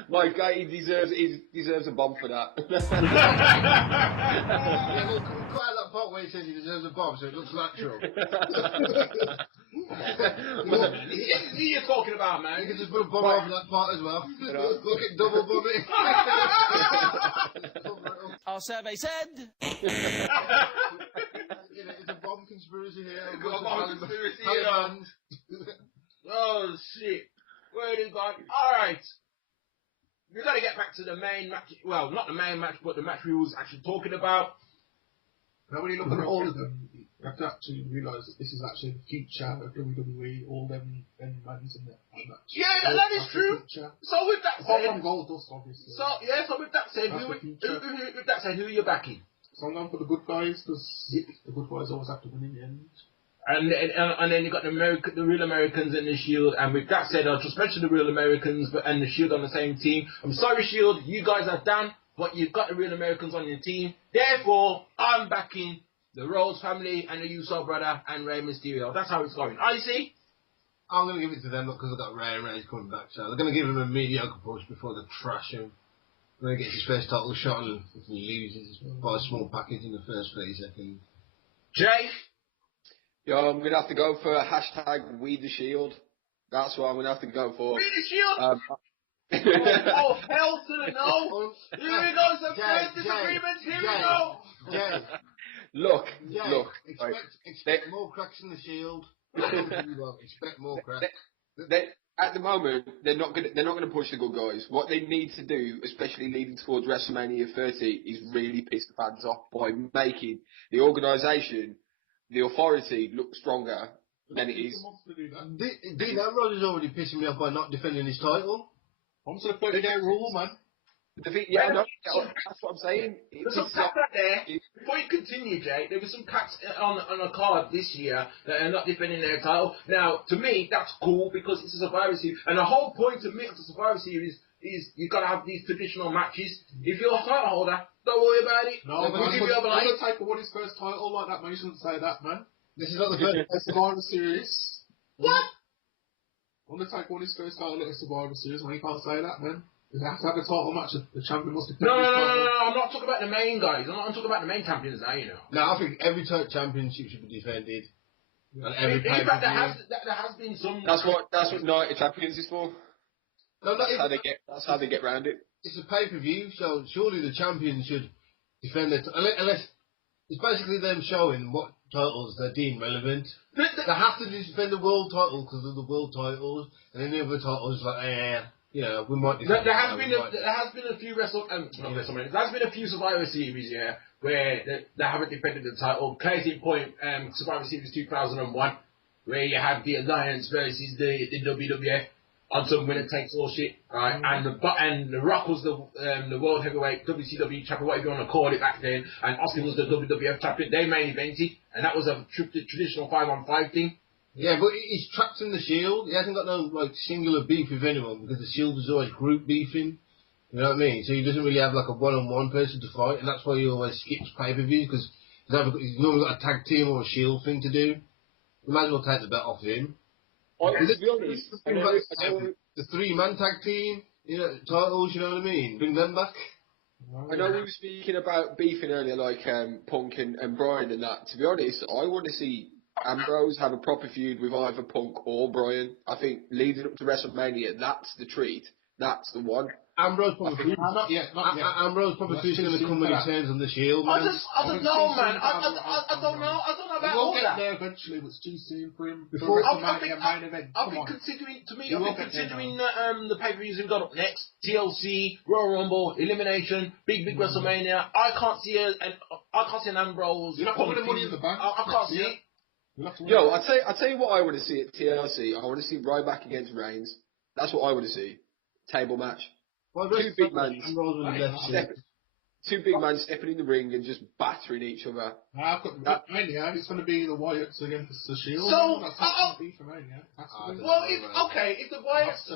Mike, he deserves a bomb for that. Yeah, we'll cut out that part where he says he deserves a bomb, so it looks natural. What is he you're talking about, man? You can just put a bomb over that part as well. Look at double bombing. Our survey said... It's a bomb conspiracy here. We've got a bomb conspiracy here. Oh, shit. Where did it gone? Alright. We've got to get back to the main match. Well, not the main match, but the match we was actually talking about. Now, when you look at all of them, you have to actually realise that this is actually the future of WWE, all them mans in that match. Yeah, that is true. So with that said... Apart from Goldust, obviously. So with that said, who are you backing? So I'm going for the good guys, because the good guys always have to win in the end. And then you got the real Americans and the Shield. And with that said, I'll just mention the real Americans and the Shield on the same team. I'm sorry, Shield, you guys are done, but you've got the real Americans on your team. Therefore, I'm backing the Rhodes family and the Uso brother and Rey Mysterio. That's how it's going. Icy? I'm going to give it to them because I've got Rey and Rey's coming back. So they're going to give him a mediocre push before they trash him. When he gets his first title shot and if he loses by a small package in the first 30 seconds. Jay? Yo, I'm going to have to go for a hashtag We the Shield. That's what I'm going to have to go for. We the Shield? Oh, hell to the no. Here we go, some first disagreements. Here we go. Jay. Look. Expect more cracks in the Shield. Expect more cracks. At the moment, they're not going to push the good guys. What they need to do, especially leading towards WrestleMania 30, is really piss the fans off by making the organisation, the authority, look stronger than it is. Dean Ambrose is already pissing me off by not defending his title. I'm just going to 30-day rule, man. That's what I'm saying. There's some cats out there. Before you continue, Jay, there were some cats on a card this year that are not defending their title. Now, to me, that's cool because it's a Survivor Series. And the whole point to me of the Survivor Series is you've got to have these traditional matches. If you're a title holder, don't worry about it. No, but Undertaker won his first title like that, man. You shouldn't say that, man. This is not the first Survivor Series. What? Undertaker won his first title at a Survivor Series, man. You can't say that, man. You have to have a title match. The champion must defend No. I'm not talking about the main guys. I'm talking about the main champions now, you know. No, I think every championship should be defended. And In fact, there has been some... That's what Night of Champions is for. No, that's how they get round it. It's a pay-per-view, so surely the champions should defend it. Unless it's basically them showing what titles they're deemed relevant. They have to defend the world title because of the world titles, and then the other titles like, yeah, we might. There has been a few there's been a few Survivor Series, where they haven't defended the title. Case in point, Survivor Series 2001, where you have the Alliance versus the WWF on some winner takes all shit, right? And the Rock was the World Heavyweight WCW champion, whatever you want to call it back then, and Austin was the WWF champion. They main evented, and that was a traditional 5-on-5 thing. Yeah, but he's trapped in the Shield. He hasn't got no singular beef with anyone because the Shield is always group beefing. You know what I mean? So he doesn't really have a one-on-one person to fight, and that's why he always skips pay-per-views because he's normally got a tag team or a Shield thing to do. We might as well take the bet off him. To be honest, the three-man tag team, titles. You know what I mean? Bring them back. I know we were speaking about beefing earlier, like Punk and Bryan and that. To be honest, I want to see Ambrose have a proper feud with either Punk or Bryan. I think leading up to WrestleMania, that's the treat. That's the one. Ambrose probably Ambrose probably going to come when he turns on the Shield, man. I don't know, man. I don't know about all that. We'll get there eventually. It was too soon for him. Before WrestleMania main event. I've been considering the pay-per-views we've got up next. TLC, Royal Rumble, Elimination, Big WrestleMania. I can't see an Ambrose. You're not putting the money in the bank. I can't see it. Yo, I'll tell you what I want to see at TLC. I want to see Ryback against Reigns. That's what I want to see. Table match. Well, two big men. two big men stepping in the ring and just battering each other. Mania, it's going to be the Wyatts against the Shield. So, that's how it's going to be for Mania. Well, if the Wyatts,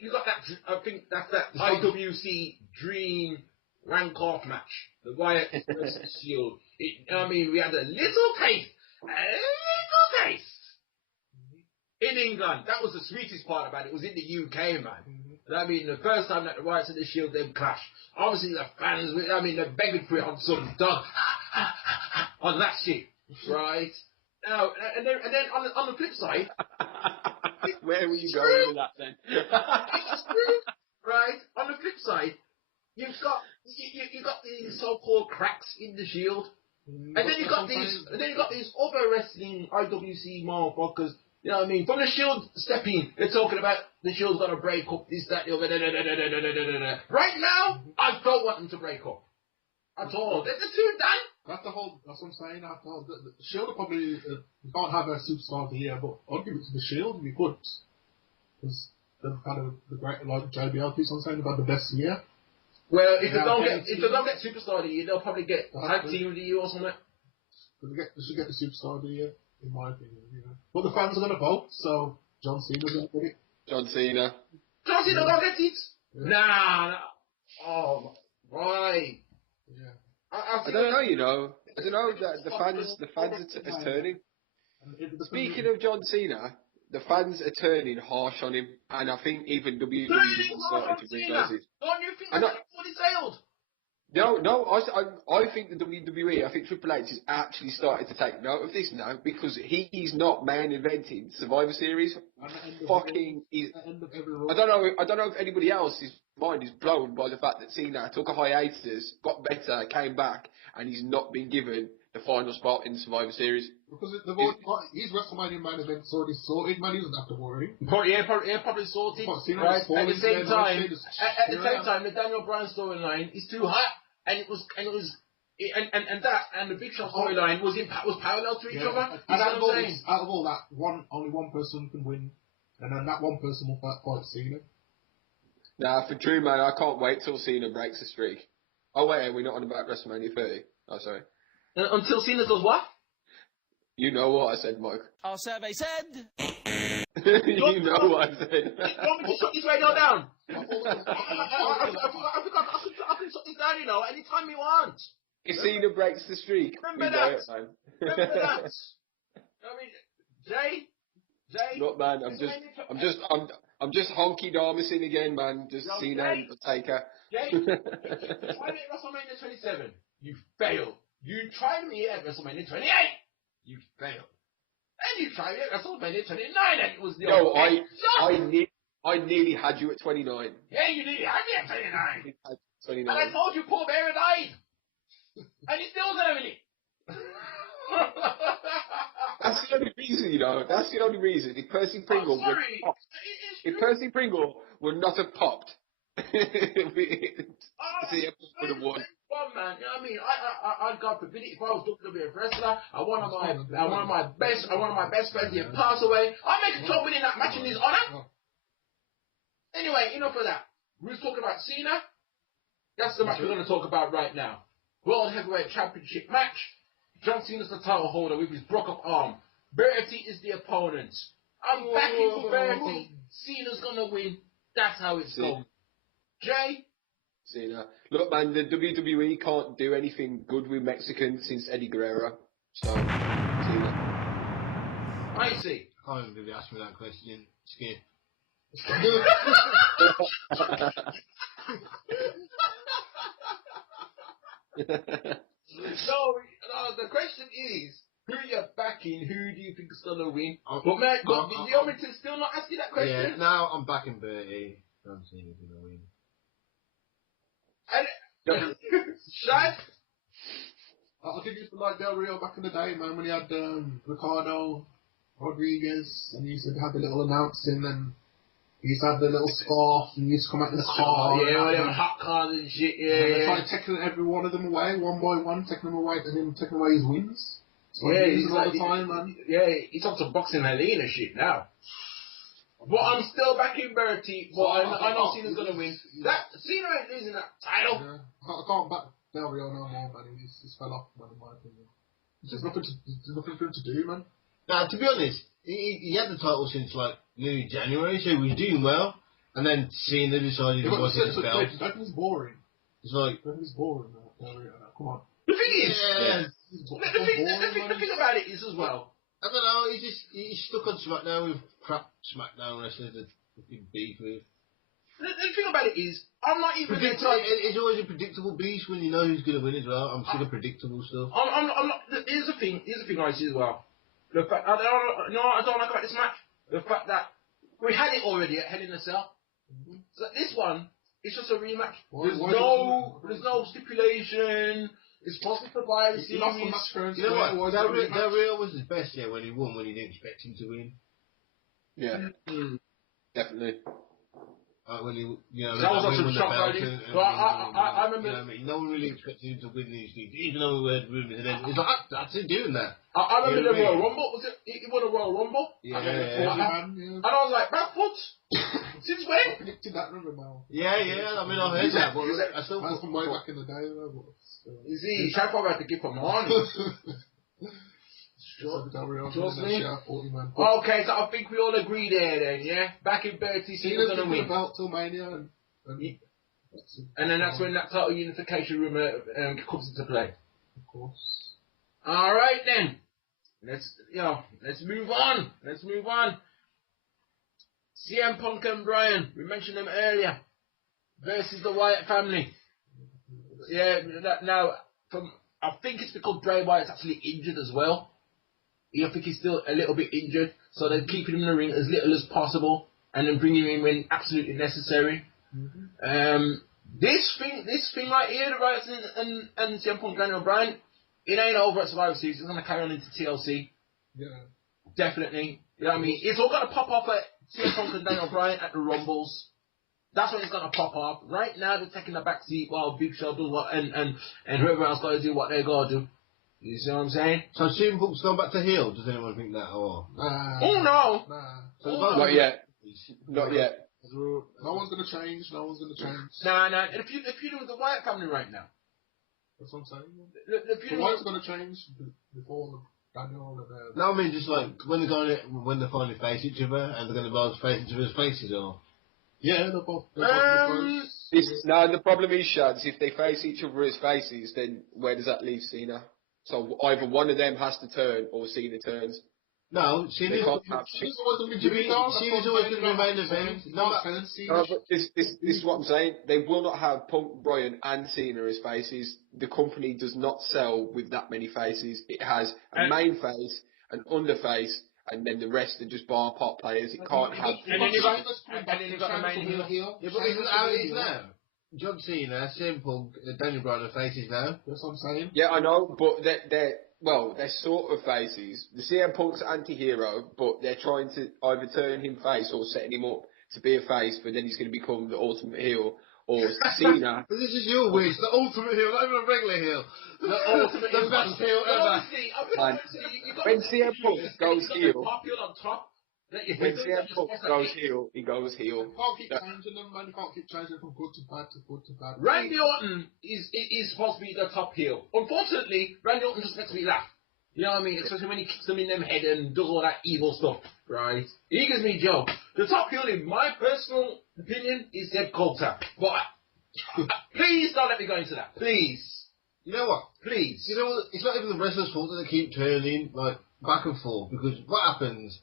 you got that. I think that's that IWC Dream rank-off match. The Wyatts versus Shield. We had a little taste in England. That was the sweetest part about it. It was in the UK, man. The first time that the Wyatts and the Shield them clash, obviously the fans, they're begging for it on some dog, on that shit, right? Now, and then on the flip side, where were you going with that then? It's true, right? On the flip side, you've got these so-called cracks in the Shield, and then you got these other wrestling IWC motherfuckers. You know what I mean? From the Shield stepping, they're talking about the Shield's gonna break up, this, that, the other, Right now, I don't want them to break up. At all. They're too done. That's what I'm saying. The Shield probably, you can't have a superstar of the year, but I'll give it to the Shield if you could. Because they've had the great, like JBL keeps on saying, they've had the best year. Well, if they don't get superstar of the year, they'll probably get tag team of the year or something. They should get the superstar of the year. In my opinion, but the fans are going to vote, so John Cena's going to get it. John Cena don't get it. Nah. Oh, right. Yeah. I don't know. I don't know. The fans are turning. Speaking of John Cena, the fans are turning harsh on him, and I think even WWE starting to realise it. Don't you think that's fully sailed? No, I think the WWE, I think Triple H is actually starting to take note of this now, because he's not main eventing Survivor Series. I don't know if anybody else's mind is blown by the fact that Cena took a hiatus, got better, came back, and he's not been given the final spot in the Survivor Series. Because his WrestleMania main event's already sorted, man. He doesn't have to worry. Probably sorted. Right? At the same time, the Daniel Bryan storyline is too hot, and the Big Show storyline was parallel to each other. And out of all that, only one person can win, and then that one person will fight Cena. Nah, for true, man, I can't wait till Cena breaks the streak. Oh wait, are we not on about WrestleMania 30? Oh, sorry. Until Cena does what? You know what I said, Mike. Our survey said. You know what I said. You want me to shut this radio down? I can shut this down, anytime you want. If Cena breaks the streak, remember that. Remember that. Jay. Look, man, I'm just honky darmissing again, man. Just Cena and Taker. Jay, you tried it at WrestleMania 27. You failed. You tried me at WrestleMania 28. You failed. And you tried it at WrestleMania 29, and it was the I nearly had you at 29. Yeah, you nearly had me at 29. 29. And I told you Paul Bearer died. And he's still having it. That's the only reason, That's the only reason. If Percy Pringle would not have popped, would have won. Well, man, you know what I mean? I God forbid it, if I was looking to be a wrestler, one of my best friends here passed away, I'd make a club winning that match in his honor. Anyway, enough of that. We was talking about Cena. That's the match we're going to talk about right now. World Heavyweight Championship match. John Cena's the title holder with his broke up arm. Bertie is the opponent. I'm backing for Bertie. Cena's going to win. That's how it's going. Jay? Cena. Look, man, the WWE can't do anything good with Mexicans since Eddie Guerrero. So, Cena. Icy. I can't even believe you asked me that question. Skip. No, the question is, who you're backing, who do you think is going to win? But man, the Omington's still not asking that question. Yeah, now I'm backing Bertie. I'm seeing who's going to win. Shad? I think it's like Del Rio back in the day, man, when he had Ricardo Rodriguez, and he used to have the little announcing, and he used to have the little scarf, and he used to come out in the car. Yeah, all them hot cars and shit, They tried taking every one of them away, one by one, taking them away, and then taking away his wins. So yeah, he's all the time, man. Yeah, he's on to boxing arena shit now. But I'm still backing Bertie. But I know Cena's gonna win. Cena ain't losing that title. Yeah. I can't back Del Rio no more, man. He's fell off, man, in my opinion. There's nothing for him to do, man. Now, to be honest, he had the title since like nearly January, so he was doing well. And then Cena decided he wanted his belt. That was boring. It's like that was boring. Del Rio, come on. The thing is, the thing about it is as well. I don't know. He's stuck on SmackDown with crap SmackDown wrestlers that fucking beef with. The thing about it is, I'm not even. It's always a predictable beast when you know who's going to win as well. I'm sick of predictable stuff. I'm not. Here's the thing I see as well. The fact I don't like about this match. The fact that we had it already at Hell in a Cell. So this one, it's just a rematch. There's no stipulation. It's possible to buy the series. You know what? Del Rio was his best when he won when he didn't expect him to win. Yeah. Definitely. When he, that was such a shock value. I remember. No one really expected him to win these things, even though we heard rumours. And then it's like, that's him doing that. I remember the Royal Rumble. Was it? He won a Royal Rumble. Yeah. And I was like, back foot. Since when? I predicted that, remember now. Yeah. I mean, I heard that, but I still. That's from way back in the day, though. You see, Shaq about to give him money. Trust me. Okay, so I think we all agree there then, yeah? Back in Bertie, Cena's gonna win. Belt till Mania and then that's when that title unification rumor comes into play. Of course. Alright then. Let's move on. CM Punk and Bryan, we mentioned them earlier. Versus the Wyatt family. Yeah, now I think it's because Jay Wyatt's actually injured as well. I think he's still a little bit injured, so they're keeping him in the ring as little as possible, and then bringing him in when absolutely necessary. This thing right here, the Wyatt and CM Punk, Daniel Bryan, it ain't over at Survivor Series. It's gonna carry on into TLC. Yeah, definitely. You know what I mean? It's all gonna pop up at CM Punk and Daniel Bryan at the Rumbles. That's when it's gonna pop up. Right now they're taking the back seat while Big Show does what and whoever else gotta do what they gotta do. You see what I'm saying? So CM Punk's gone back to heel. Does anyone think that? Oh no! So not yet. Not yet. No one's gonna change. Nah. If you do with the Wyatt family right now. That's what I'm saying. The Wyatt's gonna change before Daniel and No, I mean just like when they finally face each other and they're gonna both face each other's faces, or. Yeah, they're both the problem is, Shads, if they face each other as faces, then where does that leave Cena? So either one of them has to turn or Cena turns. No, Cena's always going to remain event. No, but this is what I'm saying. They will not have Punk, Bryan and Cena as faces. The company does not sell with that many faces. It has a main face, an under face, and then the rest are just bar pot players. It can't have... And then you've got the main heel. Yeah, but isn't that how it is now? John Cena, CM Punk, Daniel Bryan are faces now. That's what I'm saying. Yeah, I know, but they're sort of faces. The CM Punk's anti-hero, but they're trying to either turn him face or setting him up to be a face, but then he's going to become the ultimate heel. Or Cena. But this is your wish, the ultimate heel, not even a regular heel. The ultimate heel, the best heel ever. When CM Punk goes heel, on top. When CM Punk goes heel, he goes heel. You can't keep changing them, man. You can't keep changing from good to bad to good to bad. Randy Orton is supposed to be the top heel. Unfortunately, Randy Orton just makes me laugh. You know what I mean? Especially when he kicks them in them head and does all that evil stuff, right? He gives me joy. The top heel, in my personal opinion, is Zeb Coulter. But please don't let me go into that. Please. You know what? Please. You know, it's not even the wrestlers' fault that they keep turning like back and forth, because what happens?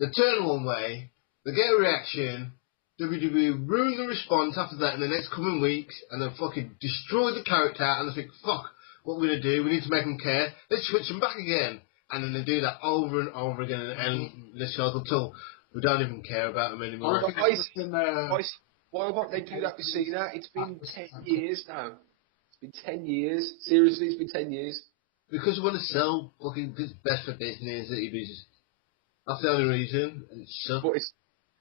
They turn one way, they get a reaction, WWE ruin the response after that in the next coming weeks, and then fucking destroy the character, and they think, fuck, what we're going to do, we need to make them care, let's switch them back again. And then they do that over and over again, and this cycle until we don't even care about them anymore. Why won't they do that with Cena? It's been 10 years now. It's been 10 years. Seriously, it's been 10 years. Because we want to sell fucking best for business, that's the only reason. But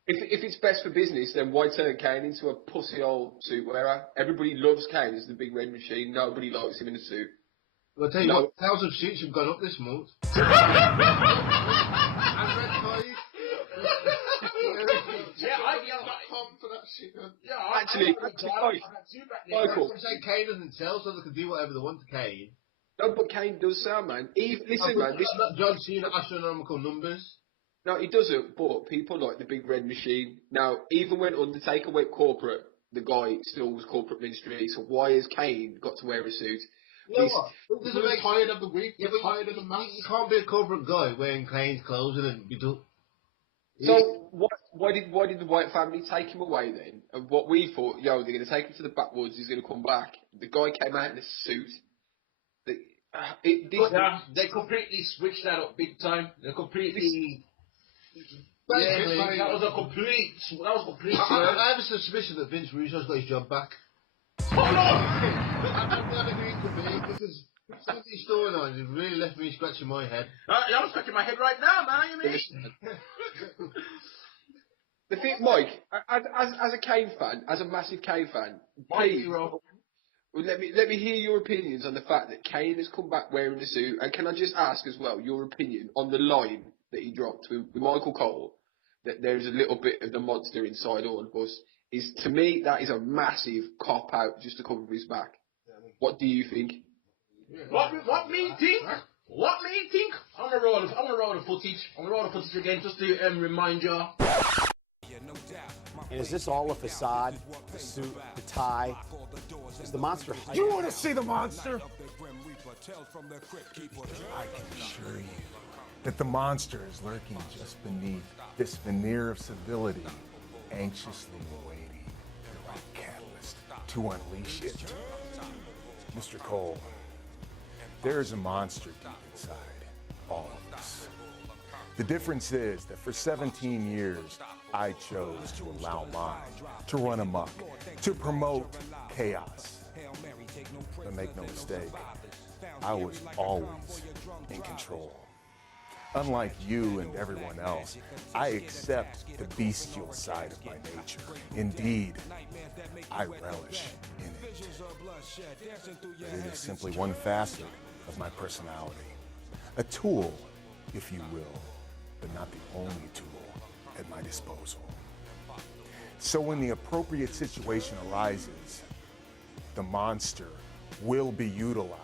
if it's best for business, then why turn Kane into a pussy old suit wearer? Everybody loves Kane as the big red machine. Nobody likes him in a suit. Well, I'll tell you what, 1,000 suits have gone up this month. And red ties. Yeah, Actually, Michael. I'm saying Kane doesn't sell, so they can do whatever they want to Kane. No, but Kane does sell, man. Listen, man. John Cena astronomical numbers. No, he doesn't. But people like the Big Red Machine. Now, even when Undertaker went corporate, the guy still was corporate ministry. So why has Kane got to wear a suit? You know what? We're tired of the week. Yeah, we're tired of the mask. You can't be a corporate guy wearing Kane's clothes and then be done. So why did the Wyatt family take him away then? And what we thought, they're going to take him to the backwoods. He's going to come back. The guy came out in a suit. They completely switched that up big time. They completely. That was complete. I have a suspicion that Vince Russo's got his job back. Hold on! I'm glad it could be because some of these storylines have really left me scratching my head. I'm scratching my head right now, man. You mean? The thing, Mike, as a Kane fan, as a massive Kane fan, please, let me hear your opinions on the fact that Kane has come back wearing a suit, and can I just ask as well your opinion on the line that he dropped with Michael Cole, that there is a little bit of the monster inside all of us. To me, that is a massive cop out just to cover his back. What do you think? What me think? What me think? I'm gonna roll the footage. I'm gonna roll the footage again just to remind you. And is this all a facade? The suit, the tie? Is the monster? You want to see the monster? I can assure you that the monster is lurking just beneath this veneer of civility, anxiously awaiting the right catalyst to unleash it. Mr. Cole, there is a monster deep inside all of us. The difference is that for 17 years, I chose to allow mine to run amok, to promote chaos. But make no mistake, I was always in control. Unlike you and everyone else, I accept the bestial side of my nature. Indeed, I relish in it. But it is simply one facet of my personality. A tool, if you will, but not the only tool at my disposal. So when the appropriate situation arises, the monster will be utilized.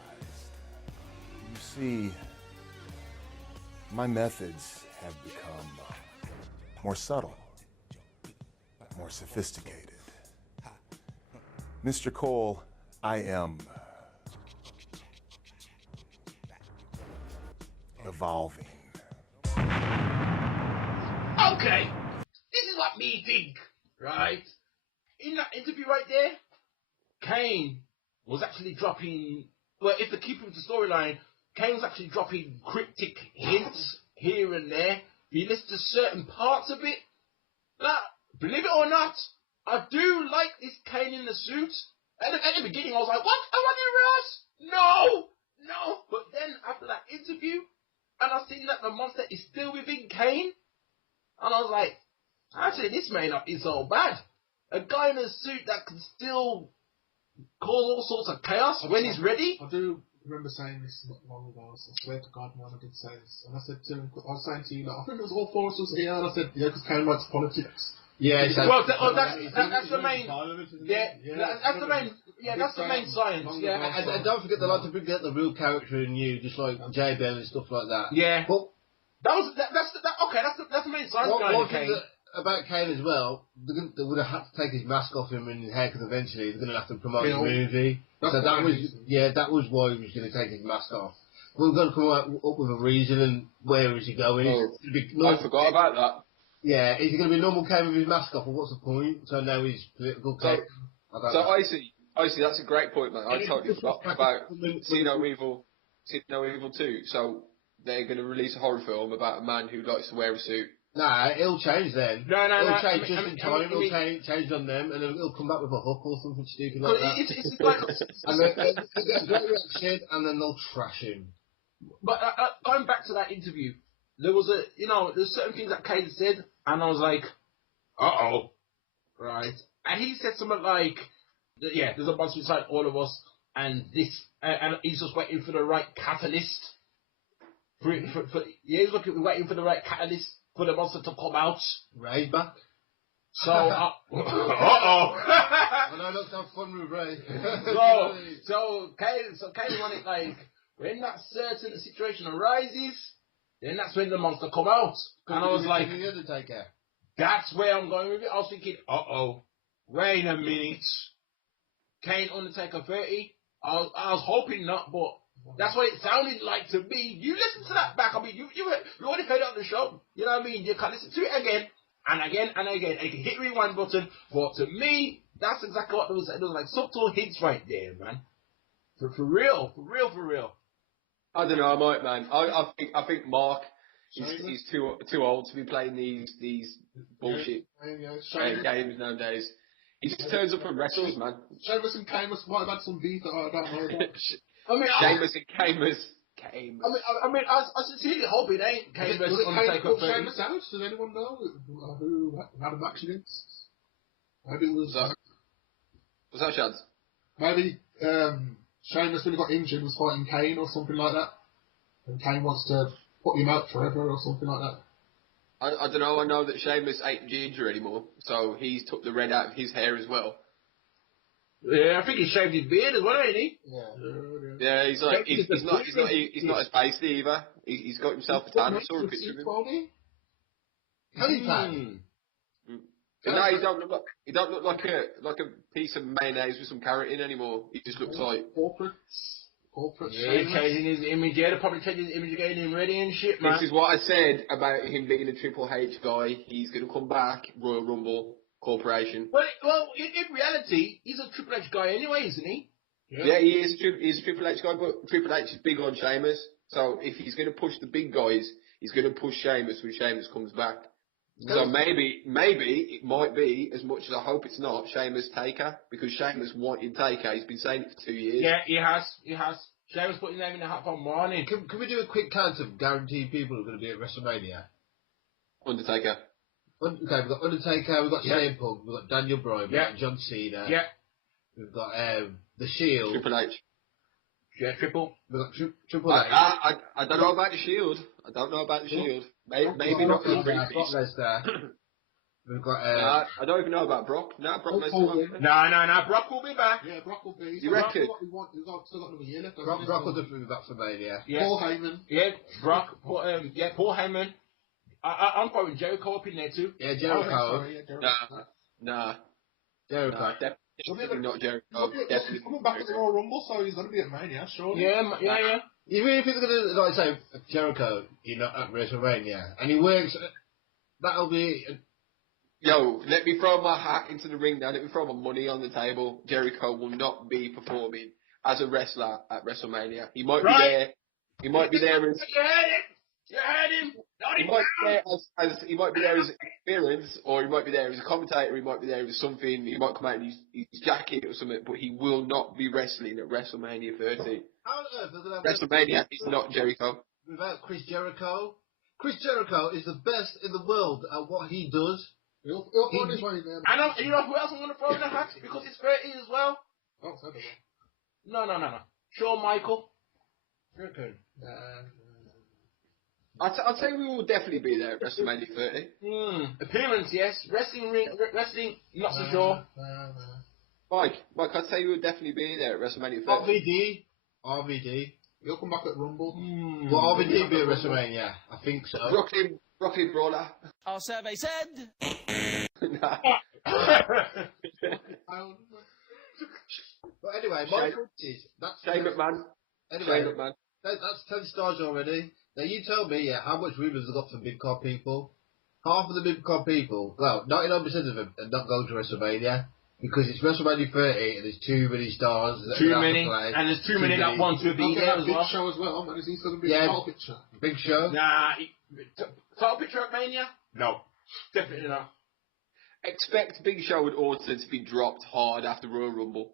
You see, my methods have become more subtle, more sophisticated. Mr. Cole, I am evolving. Okay, this is what me think, right? In that interview right there, Kane was actually dropping, well, if they keep with the storyline, Kane was actually dropping cryptic hints here and there. He listened to certain parts of it. Now, believe it or not, I do like this Kane in the suit. At the beginning, I was like, what? I want No! But then, after that interview, and I seen that the monster is still within Kane, and I was like, actually, this may not be so bad. A guy in a suit that can still cause all sorts of chaos when he's ready. I do remember saying this not long ago. I swear to God, man, I did say this. And I said to him, I was saying to you, like, I think it was all four of us here, and I said, yeah, because Kane likes politics. Yeah, well, that's the main. That's the main science. Yeah, and don't forget they like to get the real character in you, just like J Bell and stuff like that. Yeah, but that's the main science guy. One thing about Kane as well, they would have had to take his mask off him and his hair because eventually they're going to have to promote the movie. So that was why he was going to take his mask off. We're going to come up with a reason and where is he going? I forgot about that. Yeah, is he going to be normal Kane with his mask off, or what's the point? So now he's political Kane. Icy, that's a great point, man. I totally forgot about See No Evil 2. So they're going to release a horror film about a man who likes to wear a suit. Nah, it'll change then. It'll change just in time. It'll change on them, and it'll come back with a hook or something stupid like that. It's like, and then they'll get a great reaction, and then they'll trash him. But going back to that interview, there was there's certain things that Kane said, and I was like, right. And he said something like, yeah, there's a monster inside all of us, and he's just waiting for the right catalyst. He's waiting for the right catalyst for the monster to come out. Right back. So, And I looked have fun with Ray. so Kane wanted like, when that certain situation arises, then that's when the monster come out. And I was like, the Undertaker. That's where I'm going with it. I was thinking, wait a minute. Kane Undertaker 30? I was hoping not, but that's what it sounded like to me. You listen to that back. I mean, you already heard it on the show. You know what I mean? You can listen to it again and again and again. And you can hit the rewind button. But to me, that's exactly what it was. It was like subtle hints right there, man. For real. I don't know, man. I think Mark is too old to be playing these bullshit games nowadays. He just turns up and wrestles, man. Sheamus and Camus might have had some beef that I don't know about. Sheamus and Camus. I sincerely hope it ain't Camus Undertaker. Put Sheamus out? Does anyone know who had a match against? Maybe it was. Was that Shads? Maybe Sheamus, when he got injured, was fighting Kane or something like that. And Kane wants to put him out forever or something like that. I don't know. I know that Sheamus ain't ginger anymore, so he's took the red out of his hair as well. Yeah, I think he shaved his beard as well, ain't he? Yeah, he's not as pasty either. He's got himself a tan. I saw a picture of him. No, he don't look like a piece of mayonnaise with some carrot in anymore. He just looks like corporate. Yeah, he's changing his image. Yeah, they're probably changing his image, getting him ready and shit, man. This is what I said about him being a Triple H guy. He's going to come back, Royal Rumble Corporation. Well, in reality, he's a Triple H guy anyway, isn't he? Yeah, he is. He's a Triple H guy, but Triple H is big on Sheamus. So if he's going to push the big guys, he's going to push Sheamus when Sheamus comes back. So maybe it might be, as much as I hope it's not, Sheamus Taker, because Sheamus wanted Taker. He's been saying it for 2 years. Yeah, he has. Sheamus put his name in the hat for morning. Can we do a quick count of guaranteed people who are going to be at WrestleMania? Undertaker. Okay, we've got Undertaker, we've got CM Punk, we've got Daniel Bryan, we've got John Cena. Yeah. We've got The Shield. Triple H. Yeah, Triple. We've got Triple H. I don't know about the Shield. Maybe not. Brock Lesnar. We've got. I don't even know about Brock. No, Brock Lesnar. No. Brock will be back. Yeah, Brock will be. You reckon? We've still got another year left. Brock will definitely be back for Mania. Yeah. Paul Heyman. Yeah, Brock. Paul Heyman. I'm throwing Jericho up in there too. Yeah, Jericho. Nah. Jericho. Definitely not Jericho. He's coming back at the Royal Rumble, so he's going to be at Mania, surely. Yeah. You really think they're going to, like, say, Jericho, at WrestleMania, and he works, that'll be... Yo, let me throw my hat into the ring now. Let me throw my money on the table. Jericho will not be performing as a wrestler at WrestleMania. He might be there. He might be there as... You heard him. He might be there as experience, or he might be there as a commentator. He might be there as something. He might come out in his jacket or something, but he will not be wrestling at WrestleMania 30. How on earth are they going to WrestleMania is not Jericho. Without Chris Jericho? Chris Jericho is the best in the world at what he does. He'll find his way there. And you know who else I'm going to throw in the hat? Because it's 30 as well. Oh, so No. Shawn Michael. Okay. I'd say we will definitely be there at WrestleMania 30. Appearance, yes. Wrestling, not so sure. Mike, I'd say we will definitely be there at WrestleMania 30. RVD. He'll come back at Rumble. Will RVD be at WrestleMania? I think so. Brooklyn Brawler. Our survey said... Nah. But anyway, my point is... Shane McMahon. Anyway, that's 10 stars already. Now you tell me, how much women's have got for mid-card people? Half of the mid-card people, well, 99% of them are not going to WrestleMania because it's WrestleMania 30 and there's too many stars. Too many, and there's too many that want to be there as well. Big Show as well, man. Is he still going to be a title picture? Big Show? Nah, title picture at Mania? No, definitely not. Expect Big Show and Orton to be dropped hard after Royal Rumble.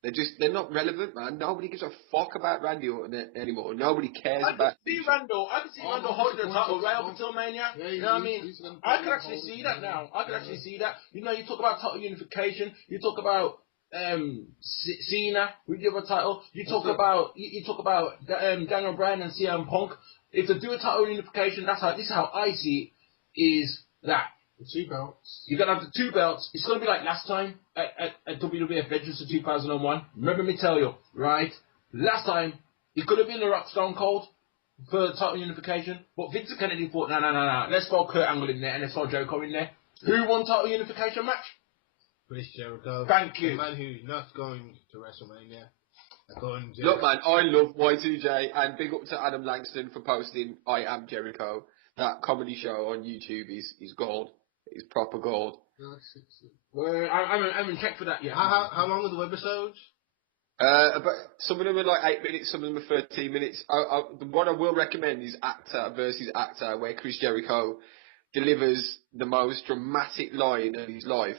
They're not relevant, man. Nobody gives a fuck about Randy Orton anymore. Nobody cares about. I can see Randall holding the title right up until Mania. You know what I mean? I can actually see that now. You know, you talk about title unification. You talk about Cena with the other title. You talk about Daniel Bryan and CM Punk. If they do a title unification, this is how I see it, is that The 2 belts. You're going to have the 2 belts. It's going to be like last time at WWF Vengeance of 2001. Remember me tell you, right? Last time, it could have been the Rock Stone Cold for title unification, but Vince Kennedy thought, no. Let's throw Kurt Angle in there and let's throw Jericho in there. Who won title unification match? Chris Jericho. Thank you. The man who's not going to WrestleMania. Look, man, I love Y2J, and big up to Adam Langston for posting I Am Jericho. That comedy show on YouTube is gold. It's proper gold. Well, I haven't checked for that yet. How long are the webisodes? But some of them are like 8 minutes, some of them are 13 minutes. The one I will recommend is Actor versus Actor, where Chris Jericho delivers the most dramatic line of his life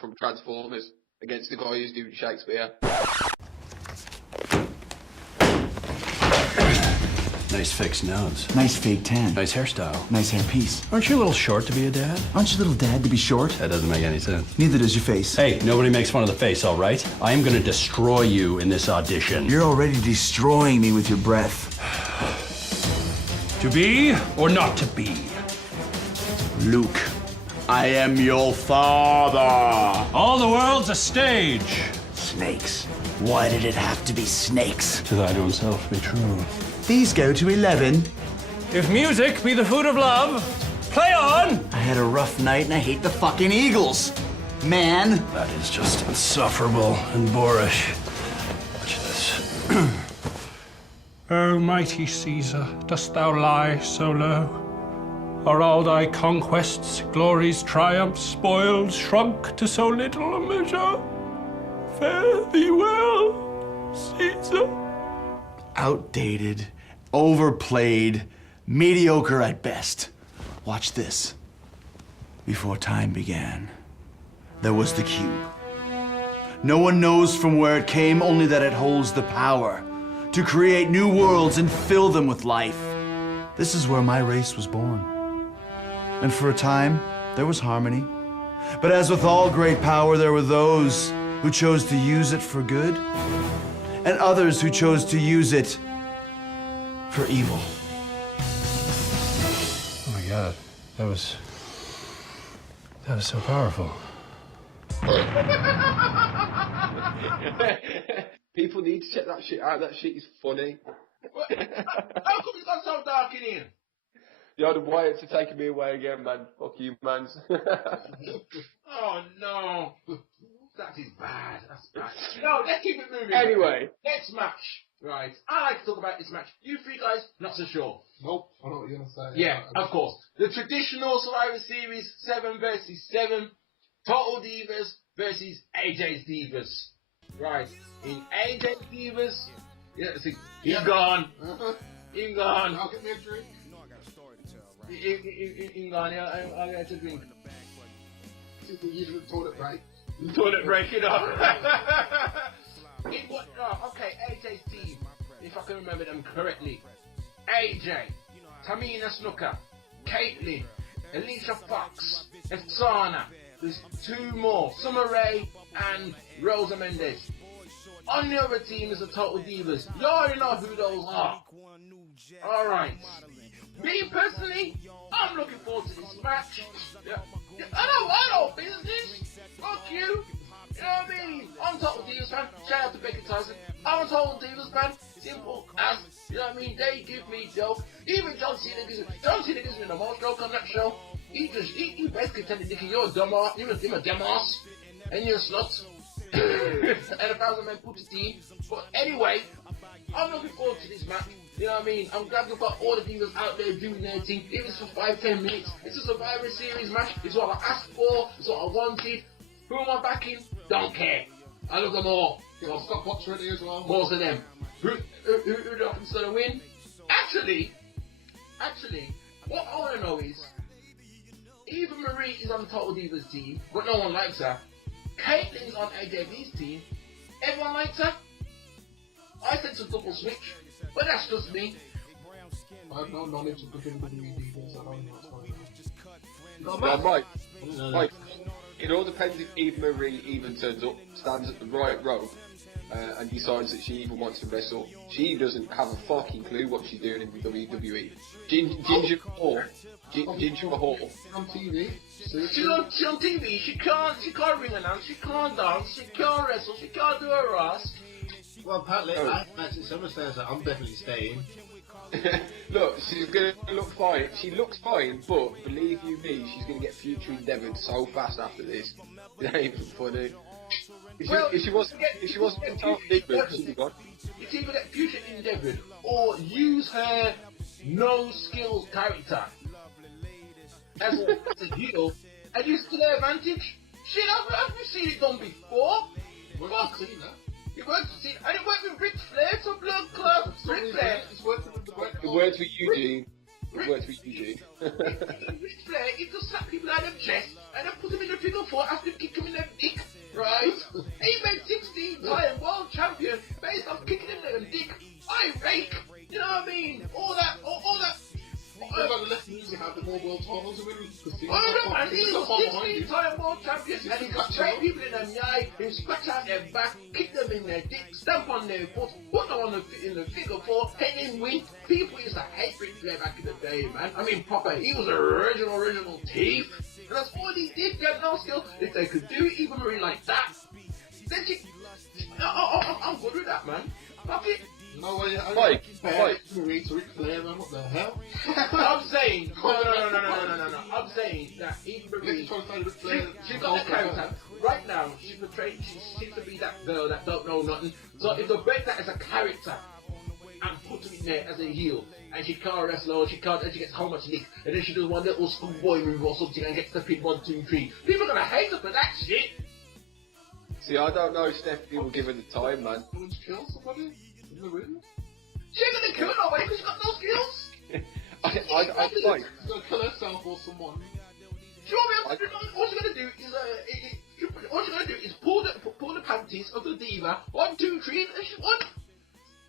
from Transformers against the guy who's doing Shakespeare. Nice fixed nose. Nice fake tan. Nice hairstyle. Nice hairpiece. Aren't you a little short to be a dad? Aren't you a little dad to be short? That doesn't make any sense. Neither does your face. Hey, nobody makes fun of the face, all right? I am gonna destroy you in this audition. You're already destroying me with your breath. To be or not to be? Luke, I am your father. All the world's a stage. Snakes. Why did it have to be snakes? To thine own self be true. These go to 11. If music be the food of love, play on! I had a rough night and I hate the fucking Eagles. Man. That is just insufferable and boorish. Watch this. O mighty Caesar, dost thou lie so low? Are all thy conquests, glories, triumphs, spoils, shrunk to so little a measure? Fare thee well, Caesar. Outdated, overplayed, mediocre at best. Watch this. Before time began, there was the cube. No one knows from where it came, only that it holds the power to create new worlds and fill them with life. This is where my race was born. And for a time, there was harmony. But as with all great power, there were those who chose to use it for good, and others who chose to use it for evil. Oh my God, that was so powerful. People need to check that shit out. That shit is funny. How come it's got so dark in here? Yo, the Wyatts are taking me away again, man. Fuck you, mans. Oh no. That is bad. That's bad. No, let's keep it moving. Anyway. Next match. Right. I like to talk about this match. You three guys, not so sure. Nope. I know what you're going to say. Yeah, of course. The traditional Survivor Series 7 versus 7. Total Divas versus AJ's Divas. Right. In AJ's Divas. Yeah, see, he's gone. He's gone. I'll get me a drink. He's gone. Yeah, I'll get a drink. You didn't toilet break. Toilet break it up. Okay, AJ's team, if I can remember them correctly. AJ, Tamina Snuka, Caitlyn, Alicia Fox, Efsana. There's 2 more, Summer Rae and Rosa Mendes. On the other team is the Total Divas. You already know who those are. Alright. Me personally, I'm looking forward to this match. Yeah. I know business. Fuck you. You know what I mean? I'm a Total Divas fan. Shout out to Becky Tyson. I'm a Total Divas fan. Simple as, you know what I mean? They give me dope. Even John Cena gives me the most joke on that show. He basically telling Nicky, you're a dumbass. You're a dumbass. And you're a slut. And 1,000 men put the team. But anyway, I'm looking forward to this match. You know what I mean? I'm glad we've got all the divas out there doing their thing. Even if it's for 5-10 minutes. It's a Survivor Series match. It's what I asked for. It's what I wanted. Who am I backing? Don't care. I love them all. Got a stopwatch ready as well. Most of them. Who do I think's gonna win? Actually, what I wanna know is, Eva Marie is on the Total Divas team, but no one likes her. Caitlyn's on AJV's team. Everyone likes her. I said it's a double switch, but that's just me. I have no knowledge of the WWE Divas. I don't know what's going on. Mike, it all depends if Eva Marie even turns up, stands at the right row, and decides that she even wants to wrestle. She doesn't have a fucking clue what she's doing in the WWE. Ginger Mahal. Ginger Mahal. On TV. She's on TV. She can't ring announce. She can't dance. She can't wrestle. She can't do a Ross. Well, apparently, someone says that I'm definitely staying. Look, she's gonna look fine. She looks fine, but believe you me, she's gonna get future endeavoured so fast after this. It ain't even funny. If she wasn't told she'd be gone. It's either get future endeavoured or use her no skills character as a heel and use to their advantage. Shit, I've seen it done before. Fuck. It worked with Cena, and it worked with Ric Flair, so blood club, Ric Flair. It worked with Eugene. It worked with Eugene. Ric Flair, he just slap people out of the chest and then put them in the figure four after kick them in the dick, right? He made 16-time world champion based on kicking him in the dick. I rake, you know what I mean? All that. What about the less music have the more world titles to win? Oh no, man, he was 16-time world champion and he could straight people in the eye, he scratch out their back, kick them in their dick, stamp on their foot, put them in the figure four, and then win. People used to hate Ric Flair back in the day, man. I mean, proper, he was an original thief. And that's all he did, he had no skill. If they could do it even Marie like that, then I'm good with that, man. Fuck it. No way, Mike. Marie to Ric Flair, man, what the hell? I'm saying, no. I'm saying that even Marie, she's got a character. Right now, she seems to be that girl that don't know nothing. So if they break that as a character and put her in there as a heel, and she can't wrestle, or she gets how much lick, and then she does one little schoolboy move or something and gets the pin 1, 2, 3. People are gonna hate her for that shit. See, I don't know if Stephanie will give her the time, man. Would you kill somebody in the ring? She ain't gonna kill nobody because she's got no skills. I like. She's gonna kill herself or someone. All she's gonna do is pull the panties of the diva 1, 2, 3, and she won.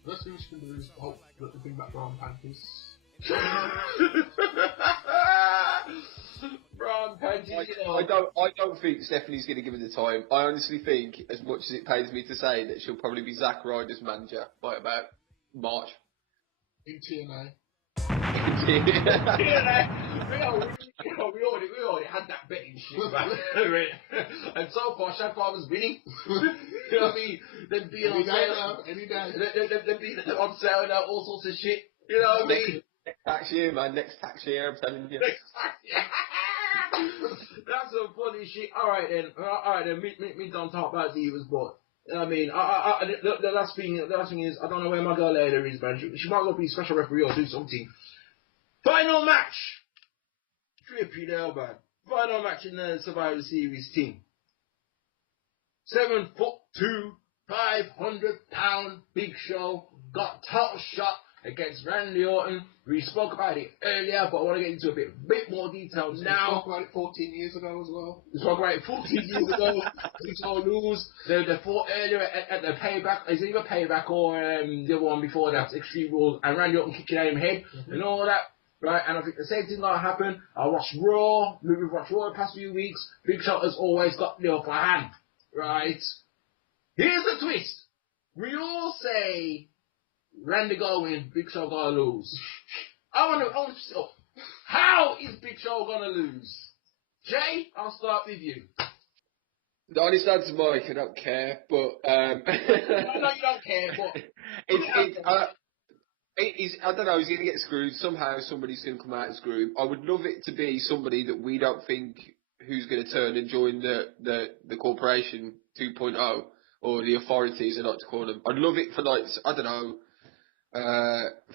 The best thing she can do is hope that the thing back brown panties. Brown panties. I don't think Stephanie's going to give her the time. I honestly think, as much as it pains me to say, that she'll probably be Zack Ryder's manager by about March. In TNA. We already had that betting shit, man. And so far, Shadfar was winning. You know what I mean? They've been on sale. Any day. They've been on sale now, all sorts of shit. You know what I mean? Next tax year, man. Next tax year, I'm telling you. That's some funny shit. Alright then, me don't talk about divas, but I mean, the last thing is, I don't know where my girl later is, man. She might well be special referee or do something. Final match! Trippy there, man. Final match in the Survivor Series team. 7'2", 500-pound Big Show got title shot against Randy Orton. We spoke about it earlier, but I want to get into a bit more detail now. We spoke about it 14 years ago as well. We spoke about it 14 years ago. Big Show lose. They fought earlier at the Payback. It's either Payback or the other one before that, Extreme Rules, and Randy Orton kicking out him head and all that. Right, and I think the same thing gonna happen. I watched Raw. We've watched Raw the past few weeks. Big Show has always got the upper hand. Right. Here's the twist. We all say Randy gonna win, Big Show gonna lose. I want to know how is Big Show gonna lose? Jay, I'll start with you. The honest answer, Mike, I don't care, but I know you don't care, but I don't know, he's going to get screwed. Somehow somebody's going to come out and screw him. I would love it to be somebody that we don't think who's going to turn and join the corporation 2.0 or the authorities, I like to call them. I'd love it for, like, I don't know,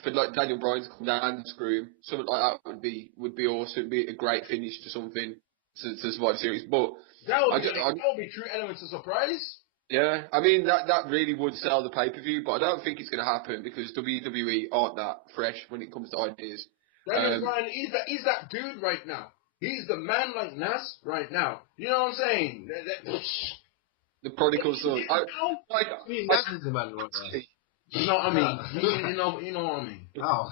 for like Daniel Bryan to come down and screw him. Something like that would be awesome. It'd be a great finish to something, to Survivor Series. But that would be true elements of surprise. Yeah, I mean, that really would sell the pay-per-view, but I don't think it's going to happen because WWE aren't that fresh when it comes to ideas. Daniel Bryan is that dude right now. He's the man like Nas right now. You know what I'm saying? The prodigal son. Nas is the man right now. You know what I mean? You know what I mean? Oh.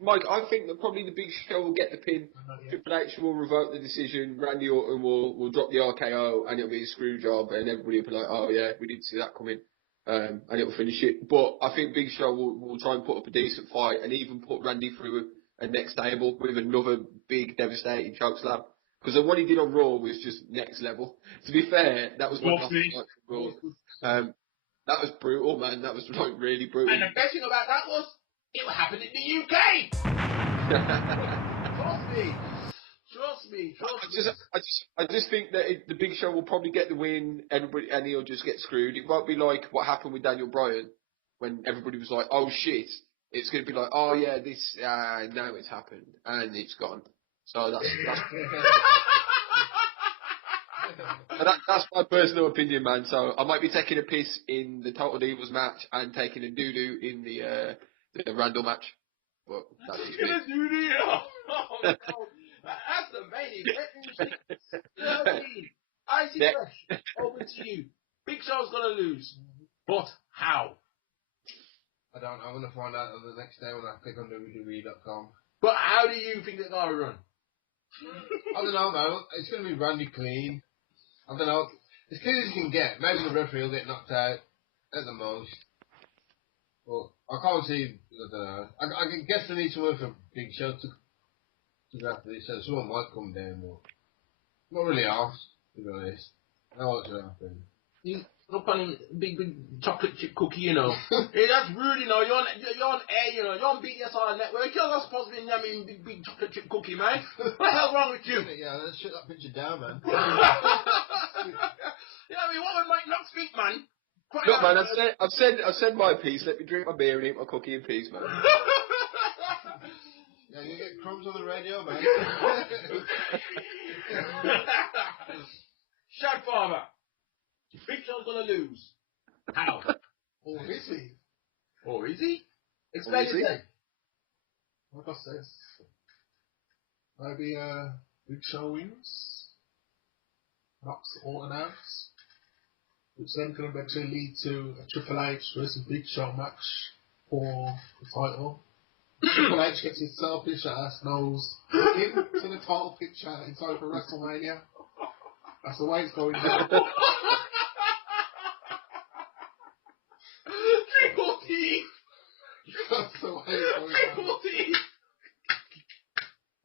Mike, I think that probably the Big Show will get the pin. Triple H will revoke the decision. Randy Orton will drop the RKO, and it'll be a screw job, and everybody will be like, "Oh yeah, we didn't see that coming." and it'll finish it. But I think Big Show will try and put up a decent fight and even put Randy through a next table with another big, devastating chokeslam. Because what he did on Raw was just next level. To be fair, that was my last fight for Raw. That was brutal, man. That was like really brutal. And the best thing about that was, it happened in the UK. Trust me. I just think that the Big Show will probably get the win, everybody, and he'll just get screwed. It won't be like what happened with Daniel Bryan, when everybody was like, "Oh shit!" It's going to be like, "Oh yeah, this now it's happened and it's gone." So that's my personal opinion, man. So I might be taking a piss in the Total Divas match and taking a doo-doo in the Randall match. But that's just me. Oh my God. That's the main event. You know what I mean? Icy Fresh, over to you. Big Show's gonna lose, but how? I don't know. I'm gonna find out on the next day when I click on WWE.com. But how do you think they're gonna run? I don't know, though. It's gonna be Randy clean. I don't know. As clean as you can get. Maybe the referee will get knocked out at the most. But I can't see. I don't know. I can guess they need someone for Big Show to go after this, so someone might come down, but not really asked, to be honest. I know what's going to happen. You look on big chocolate chip cookie, you know. Hey, that's rude, you know. You're on air, you know. You're on BDSIR Network. You're not supposed to be namming big chocolate chip cookie, man. What the hell's wrong with you? Yeah, let's shut that picture down, man. You know what I mean? What would Mike not speak, man? Look, man, I've said my piece. Let me drink my beer and eat my cookie in peace, man. Yeah, you get crumbs on the radio, man. Shad Farmer. Big Show's gonna lose. How? Or is he? Or is he? Explain yourself. Like I said, maybe Big Show wins, knocks Orton out, which then can eventually lead to a Triple H versus Big Show match for the title. Triple H gets his selfish ass nose into the title picture in time for WrestleMania. That's the way it's going down. Triple T! That's the way it's going down. Triple T!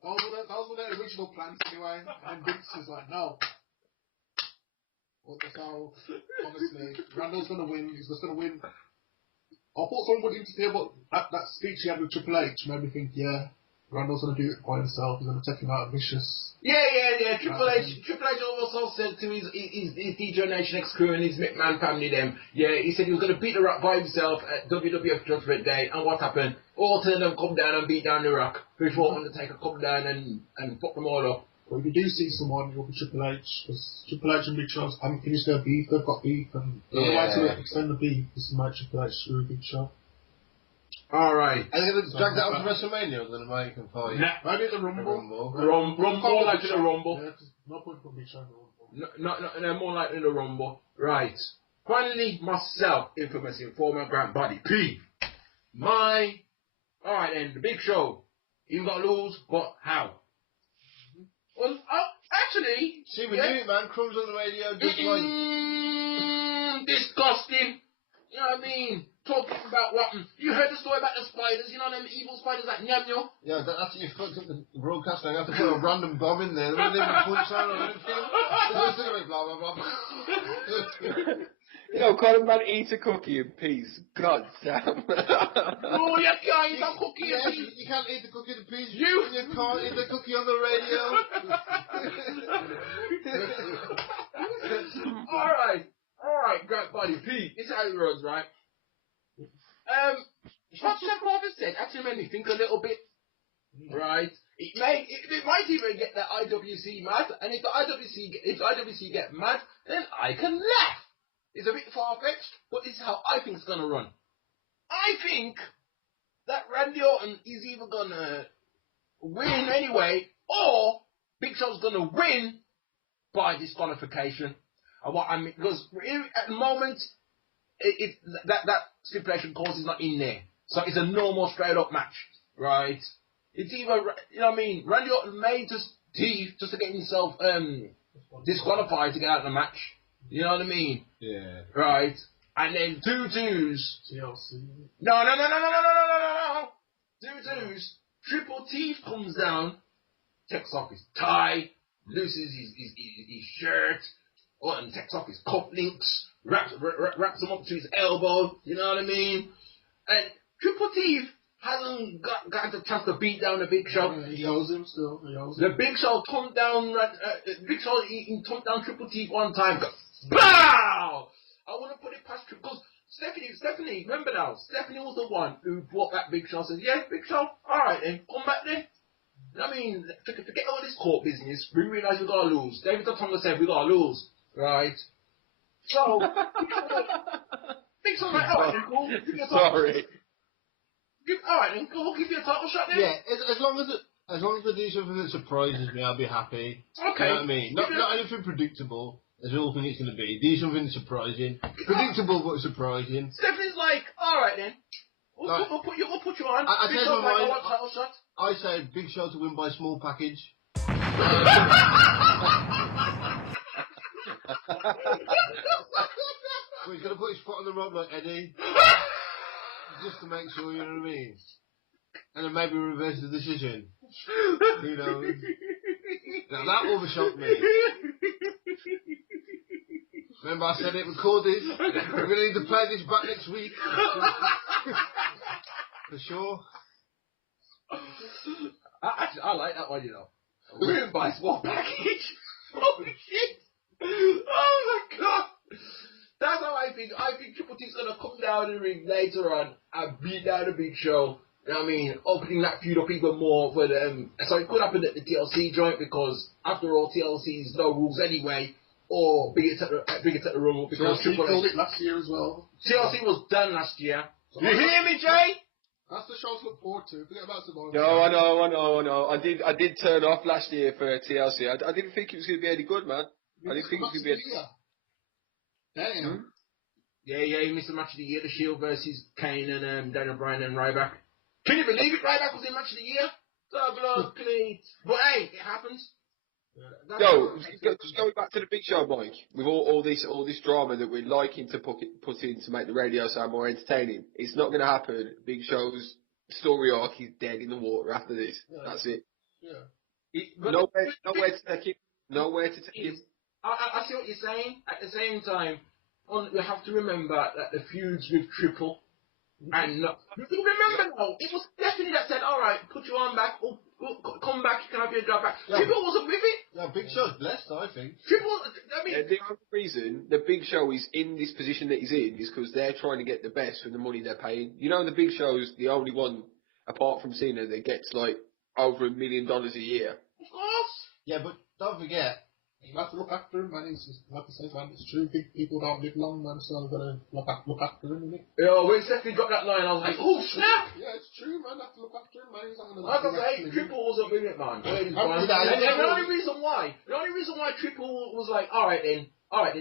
Those were their original plans anyway, and Vince was like, no. So, honestly, Randall's going to win. He's just going to win. I thought someone would interfere, but that speech he had with Triple H made me think, yeah, Randall's going to do it by himself. He's going to take him out vicious. Yeah. Triple H also said to his DJ Nation X crew and his McMahon family, he said he was going to beat the Rock by himself at WWF Judgment Day, and what happened? All 10 of them come down and beat down the Rock before Undertaker come down and fuck them all up. But if you do see someone, it will be Triple H, because Triple H and Big Show haven't finished their beef. They've got beef, and the only way to extend the beef is to make Triple H screw Big Show. Alright. And they're going to drag that on to WrestleMania, or going to make him fight? Maybe it's a Rumble. More likely the Rumble. Yeah, no point for Big Show in the Rumble. No, more likely the Rumble. Right. Finally, myself, infamous informer, Grant Body P. Alright then, the Big Show. He's got to lose, but how? Well, actually... See, we knew it, man. Crumbs on the radio, just like... Disgusting. You know what I mean? Talking about what... You heard the story about the spiders, you know, them evil spiders like Nyam-Nyo? Yeah, that's what you fucked up the broadcast. I have to put a random bomb in there. They didn't even punch on or anything. It's just like blah, blah, blah. You know, can't a man eat a cookie in peace? God damn. No, you can't eat a cookie in peace. You can't eat the cookie in peace. You can't eat the cookie on the radio. Alright, Grant Body P. This is how it runs, right? What Shad Farmer said actually made me think a little bit. Right? It might even get the IWC mad, and if the IWC get mad, then I can laugh. It's a bit far-fetched, but this is how I think it's going to run. I think that Randy Orton is either going to win anyway, or Big Show's going to win by disqualification. And what I mean, because at the moment, that stipulation clause is not in there. So it's a normal straight-up match, right? It's either, you know what I mean, Randy Orton may just teeth just to get himself disqualified to get out of the match. You know what I mean? Yeah. Right. And then Tutu's. TLC. No. Tutu's. Triple Teeth comes down, takes off his tie, looses his shirt, and takes off his cufflinks, wraps him up to his elbow, you know what I mean? And Triple Teeth hasn't got the chance to beat down the Big Show. Yeah, he owes him still. The Big Show thumped down, Big Show he thumped down Triple Teeth one time. Bow! I want to put it past Triple, because Stephanie, remember now, Stephanie was the one who brought back Big Show. Said, yeah, Big Show, alright then, come back then. I mean, forget all this court business. We realise we gotta lose. David Otunga said we gotta lose, right? So, Big Show's like, alright then, cool. Sorry. Alright then, cool. Give you a title shot then. Yeah, as long as they do something that surprises me, I'll be happy. Okay. You know what I mean? Not anything predictable. As we all think it's going to be. Do something surprising. Predictable but surprising. Stephanie's like, alright then. We'll put you on. I Big changed Show's my like, mind. I want title shot. I say Big Show to win by small package. So he's going to put his foot on the rope like Eddie. Just to make sure, you know what I mean? And then maybe reverse the decision. Who knows? Now that overshot me. Remember I said it, record this. We're going to need to play this back next week. For sure. I like that one, you know. Win by small package. Holy shit. Oh my god. That's how I think. I think Triple T's gonna come down the ring later on and beat down the Big Show. You know what I mean? Opening that feud up even more for the so it could happen at the TLC joint, because after all, TLC's no rules anyway. Or bring it to the room because TLC killed it last year as well. TLC was done last year. You hear me, Jay? That's the show to look forward to. Forget about tomorrow. No, I know. I did turn off last year for TLC. I didn't think it was going to be any good, man. I didn't think it was going to be any good. Damn. Yeah, he missed the match of the year, the Shield versus Kane and Daniel Bryan and Ryback. Can you believe it? Ryback was in match of the year? Double cleat. But hey, it happens. Just going back to the Big Show, Mike, with all this drama that we're liking to put in to make the radio sound more entertaining, it's not going to happen. Big Show's story arc is dead in the water after this. Yeah. That's it. Yeah. Nowhere to take him. Nowhere to take him. I see what you're saying. At the same time, we have to remember that the feuds with Triple and remember now, it was Stephanie that said, all right, put your arm back, come back, you can have your job back. Yeah. Triple wasn't with it. Yeah, Big Show's blessed, I think. Triple, I mean... the only reason the Big Show is in this position that he's in is because they're trying to get the best for the money they're paying. You know, the Big Show's the only one, apart from Cena, that gets, like, over $1 million a year. Of course. Yeah, but don't forget, you have to look after him, man. It's like to say, man, it's true. People don't live long, man, so I've got to look after him, innit? Yeah, when Stephanie got that line, I was like, oh, snap! Yeah, it's true, man. I have to look after him, man. He's not going to... I got to say, Triple wasn't with it, man. And the only reason why Triple was like, alright then,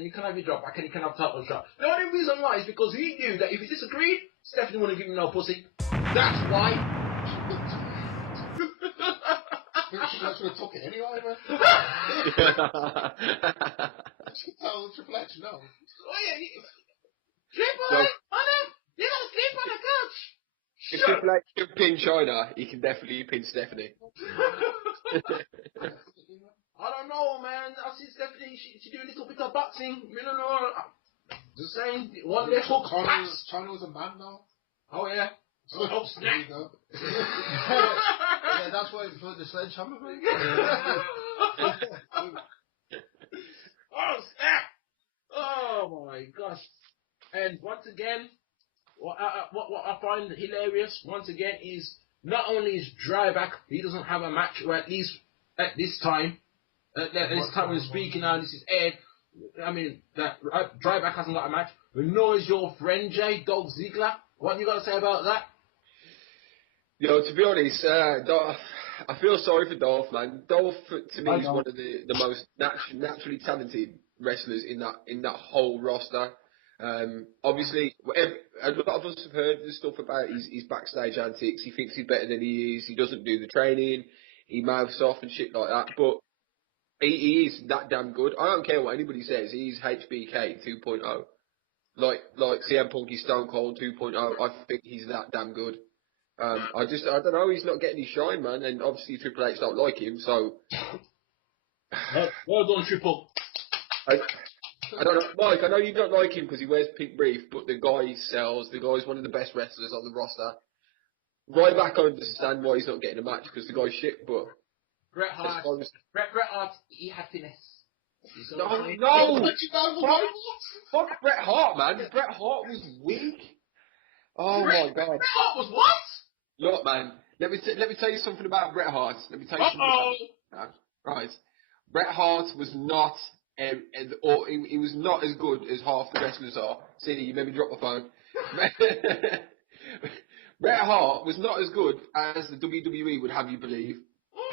you can have your job back and you can have title shot. The only reason why is because he knew that if he disagreed, Stephanie wouldn't give him no pussy. That's why. She should have took it anyway, man. She told Triple H no. Oh yeah, Triple H, you gotta sleep on the couch. If Triple H can pin China, he can definitely pin Stephanie. I don't know, man. I see Stephanie, she do a little bit of boxing. You don't know. Just saying, one left hook. China was a man now. Oh yeah. Oh snap. Yeah, that's why he put the sledgehammer. Oh snap! Oh my gosh! And once again, what I find hilarious once again is not only is Dryback, he doesn't have a match, or at least at this time, when we're speaking now, this is aired. I mean, that Dryback hasn't got a match. We know is your friend Jay Dolph Ziggler. What you got to say about that? Yo, to be honest, I feel sorry for Dolph, man. Dolph, to me, is one of the most naturally talented wrestlers in that whole roster. Obviously, a lot of us have heard the stuff about his backstage antics. He thinks he's better than he is. He doesn't do the training. He mouths off and shit like that. But he is that damn good. I don't care what anybody says. He's HBK 2.0. like CM Punk is Stone Cold 2.0. I think he's that damn good. I don't know, he's not getting his shine, man, and obviously Triple H don't like him, so... Well done, Triple. I don't know, Mike, I know you don't like him because he wears pink brief, but the guy sells, the guy's one of the best wrestlers on the roster. Ryback, I understand why he's not getting a match, because the guy's shit, but... Bret Hart, Bret Hart, he had finesse. No! Fuck Bret Hart, man. Bret Hart was weak. Oh my god. Bret Hart was what? Look, man. Let me tell you something about Bret Hart. Right. Bret Hart was not, or he was not as good as half the wrestlers are. CD, you made me drop my phone. Bret Hart was not as good as the WWE would have you believe.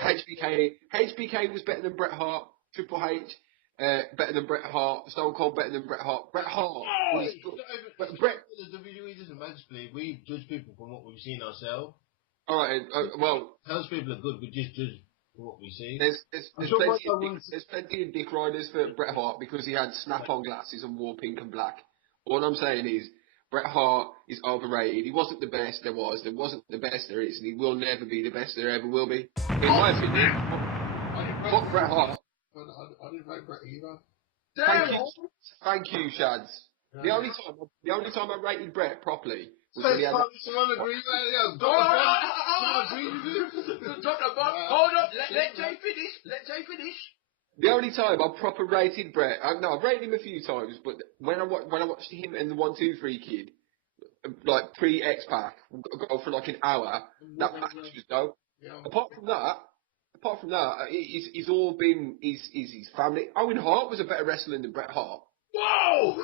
HBK was better than Bret Hart. Triple H. Better than Bret Hart, Stone Cold better than Bret Hart. Bret Hart was good. But the WWE doesn't magically. We judge people from what we've seen ourselves. Alright, well... Those people are good, we just judge what we see. There's plenty of dick riders for Bret Hart because he had snap-on glasses and wore pink and black. All I'm saying is, Bret Hart is overrated. He wasn't the best there was, there wasn't the best there is, and he will never be the best there ever will be. In my opinion, fuck Bret Hart. I didn't rate Bret either. Thank you, Shads. The only time I rated Bret properly was when he had... Someone agree, man. Hold up, let Jay finish. The only time I proper rated Bret, I've rated him a few times, but when I watched him and the 1-2-3 Kid, like pre-X-Pac, go for like an hour, that match was dope. Apart from that, he's all been his family. Owen Hart was a better wrestler than Bret Hart. Whoa!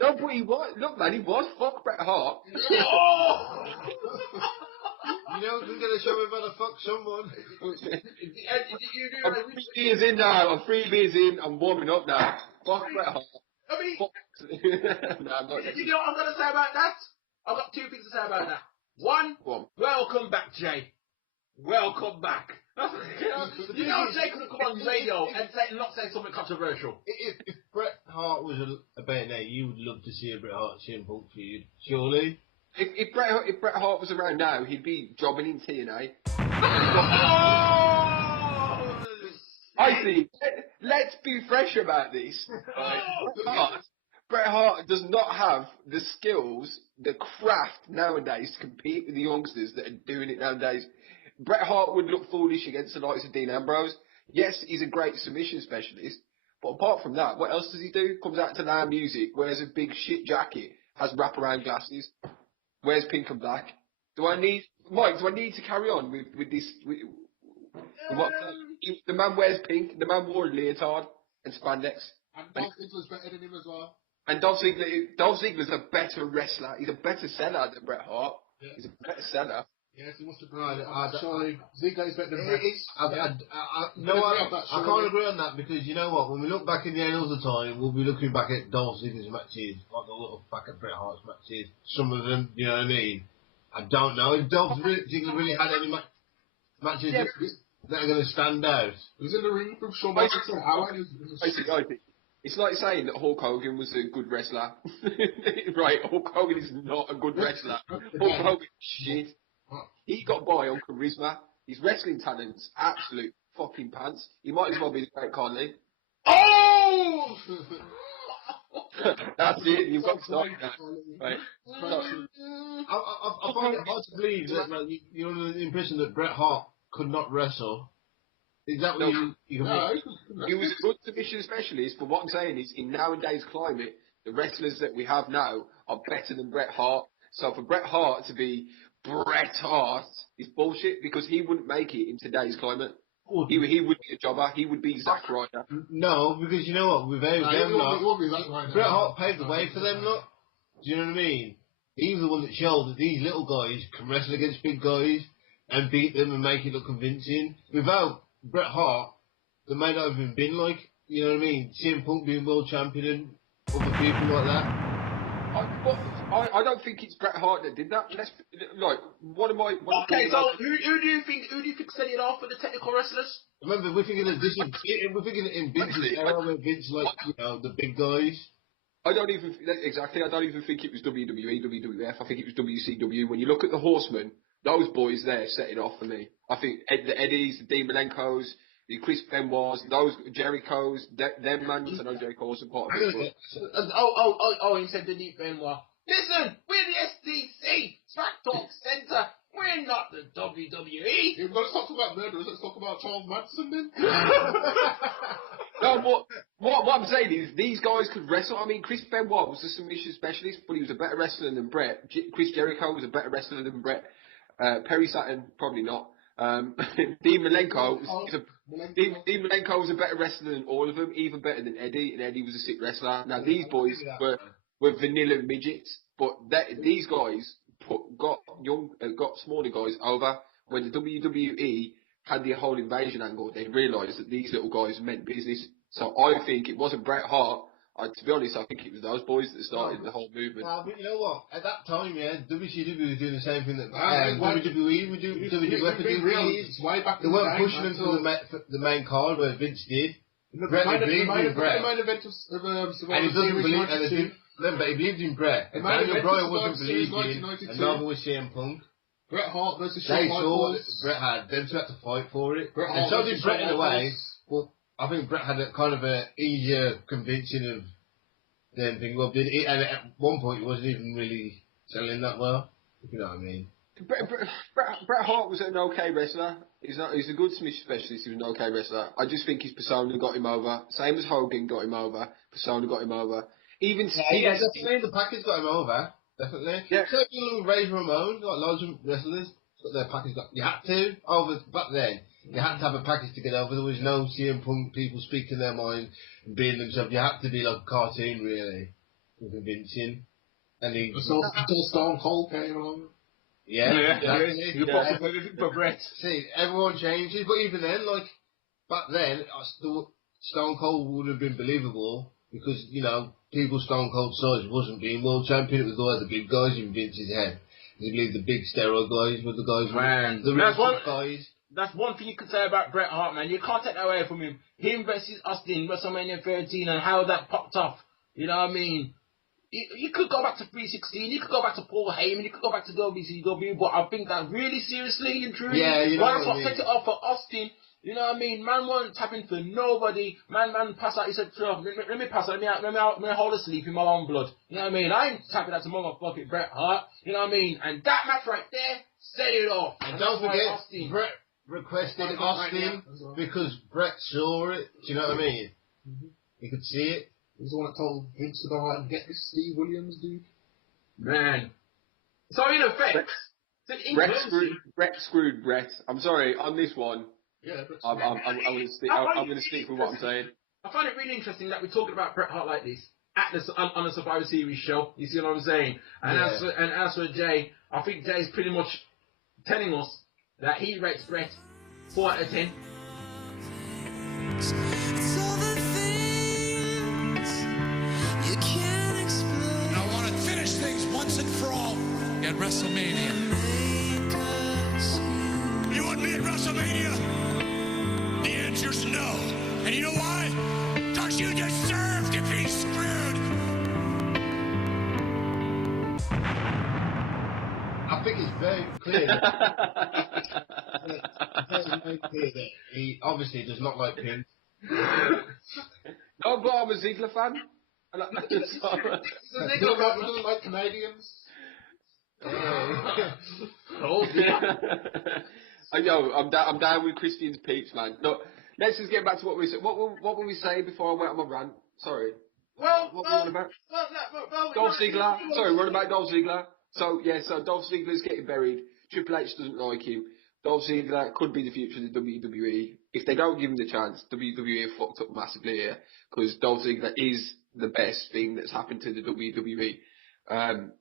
No, but he was. Look, man, he was. Fuck Bret Hart. Oh! You know, we're going to show him how to fuck someone. I'm 3 beers in now. I'm 3 beers in. I'm warming up now. Fuck Bret Hart. I mean, no, I'm not. You know what I'm going to say about that? I've got 2 things to say about that. One, welcome back, Jay. Welcome back. You know Jay could come on the radio and not say something controversial. If Bret Hart was a better name, you would love to see a Bret Hart CM Punk feud, surely. If Bret Hart was around now, he'd be jobbing in TNA. Icy, let's be fresh about this. Right? Bret Hart does not have the skills, the craft nowadays to compete with the youngsters that are doing it nowadays. Bret Hart would look foolish against the likes of Dean Ambrose. Yes, he's a great submission specialist, but apart from that, what else does he do? Comes out to loud music, wears a big shit jacket, has wraparound glasses, wears pink and black. Do I need to carry on with this? With what? The man wears pink. The man wore a leotard and spandex. And Dolph Ziggler's better than him as well. And Dolph Ziggler's a better wrestler. He's a better seller than Bret Hart. Yeah. He's a better seller. Yes, he wants to bring Ziggler is better than Bret. I can't agree on that because you know what? When we look back in the annals of time, we'll be looking back at Dolph Ziggler's matches, like a look back at Bret Hart's matches. Some of them, you know what I mean? I don't know if Dolph Ziggler really had any matches that are going to stand out. He was in the ring with Shawn Michaels for an hour. It's like saying that Hulk Hogan was a good wrestler. Right, Hulk Hogan is not a good wrestler. Hulk Hogan is shit. He got by on charisma. His wrestling talent's absolute fucking pants. He might as well be the Great Conley. Oh! That's it. You've got to start that. Right. I find it hard to believe that you're under the impression that Bret Hart could not wrestle. Is that what you He was a good submission specialist, but what I'm saying is, in nowadays climate, the wrestlers that we have now are better than Bret Hart. So for Bret Hart to be Bret Hart is bullshit because he wouldn't make it in today's climate. He would be a jobber. He would be Zack Ryder. No, because you know what? With them Bret Hart paved the way for them, look. Do you know what I mean? He was the one that showed that these little guys can wrestle against big guys and beat them and make it look convincing. Without Bret Hart, there may not have been like, you know what I mean? CM Punk being world champion, other people like that. I don't think it's Bret Hart that did that. Who do you think set it off for the technical wrestlers? Remember, we're thinking of this. We're thinking in Vince's era where Vince, like, you know, the big guys. I don't even think it was WWE, WWF. I think it was WCW. When you look at the Horsemen, those boys there set it off for me. I think the Eddies, the Dean Malenkos, the Chris Benoit's, those Jerichos, them man. I know Jericho wasn't part of it. He said the Deep Benoit. Listen, we're the STC, Smack Talk Centre. We're not the WWE. Yeah, let's talk about murderers. Let's talk about Charles Manson then. No, what I'm saying is these guys could wrestle. I mean, Chris Benoit was a submission specialist, but he was a better wrestler than Brett. Chris Jericho was a better wrestler than Brett. Perry Saturn, probably not. Dean Malenko was a better wrestler than all of them, even better than Eddie, and Eddie was a sick wrestler. Now these boys were vanilla midgets, but these guys got smaller guys over. When the WWE had the whole invasion angle, they realised that these little guys meant business. So I think it wasn't Bret Hart. To be honest, I think it was those boys that started the whole movement. But you know what? At that time, WCW was doing the same thing that WWE would do. WWF would do. They weren't pushing them to the main card where Vince did. Bret believed in Bret. And he doesn't believe. But he believed in Bret. And Daniel Bryan wasn't believed in, and neither was CM Punk. Bret Hart versus Shawn Michaels. They saw what Bret had. Them two had to fight for it. And so did Bret in a way. Well, I think Bret had a kind of an easier convincing of them thing. Well, and at one point, he wasn't even really selling that well. If you know what I mean. Bret Hart was an okay wrestler. He's a good submission specialist. He was an okay wrestler. I just think his persona got him over. Same as Hogan got him over. Persona got him over. Definitely the package got him over. Definitely. Yeah. Certainly Razor Ramon, got loads of wrestlers got their package. You had to back then. You had to have a package to get over. There was no CM Punk people speaking their mind and being themselves. You had to be like a cartoon, really, convincing. And until Stone Cold came along. Yeah. But Brett. See, everyone changes, but even then, like back then, Stone Cold would have been believable because people Stone Cold size wasn't being world champion. It was always the big guys in Vince's head. He believed the big steroid guys were the guys. Man, that's one thing you could say about Bret Hart, man. You can't take that away from him. Him versus Austin, WrestleMania 13, and how that popped off. You know what I mean? You could go back to 316, you could go back to Paul Heyman, you could go back to WCW, but I think that really seriously and truly, set it off for Austin. You know what I mean? Man wasn't tapping for nobody. Man pass out. He said, let me pass out. Let me hold asleep in my own blood. You know what I mean? I ain't tapping out to motherfucking Bret Hart. You know what I mean? And that match right there set it off. And don't forget, Bret requested Austin because Bret saw it. Do you know what I mean? He could see it. He's the one that told Vince to go out and get this Steve Williams dude. Man. So in effect, Bret screwed Bret. I'm sorry, on this one. Yeah, I'm going to stick with what I'm saying. I find it really interesting that we're talking about Bret Hart like this on a Survivor Series show. You see what I'm saying? And as for Jay, I think Jay's pretty much telling us that he rates Bret 4 out of 10. I want to finish things once and for all at WrestleMania. You want me at WrestleMania? The answer's no. And you know why? Because you deserve to be screwed. I think it's very clear that he obviously does not like Pink. No, but I'm a Ziggler fan. Ziggler doesn't like Canadians. I'm down with Christian's peeps, man. Look, let's just get back to what we said. What were we saying before I went on my rant? Sorry. What were we on about? Dolph Ziggler. Sorry, we're on about Dolph Ziggler. So Dolph Ziggler's getting buried. Triple H doesn't like him. Dolph Ziggler could be the future of the WWE. If they don't give him the chance, WWE have fucked up massively here because Dolph Ziggler is the best thing that's happened to the WWE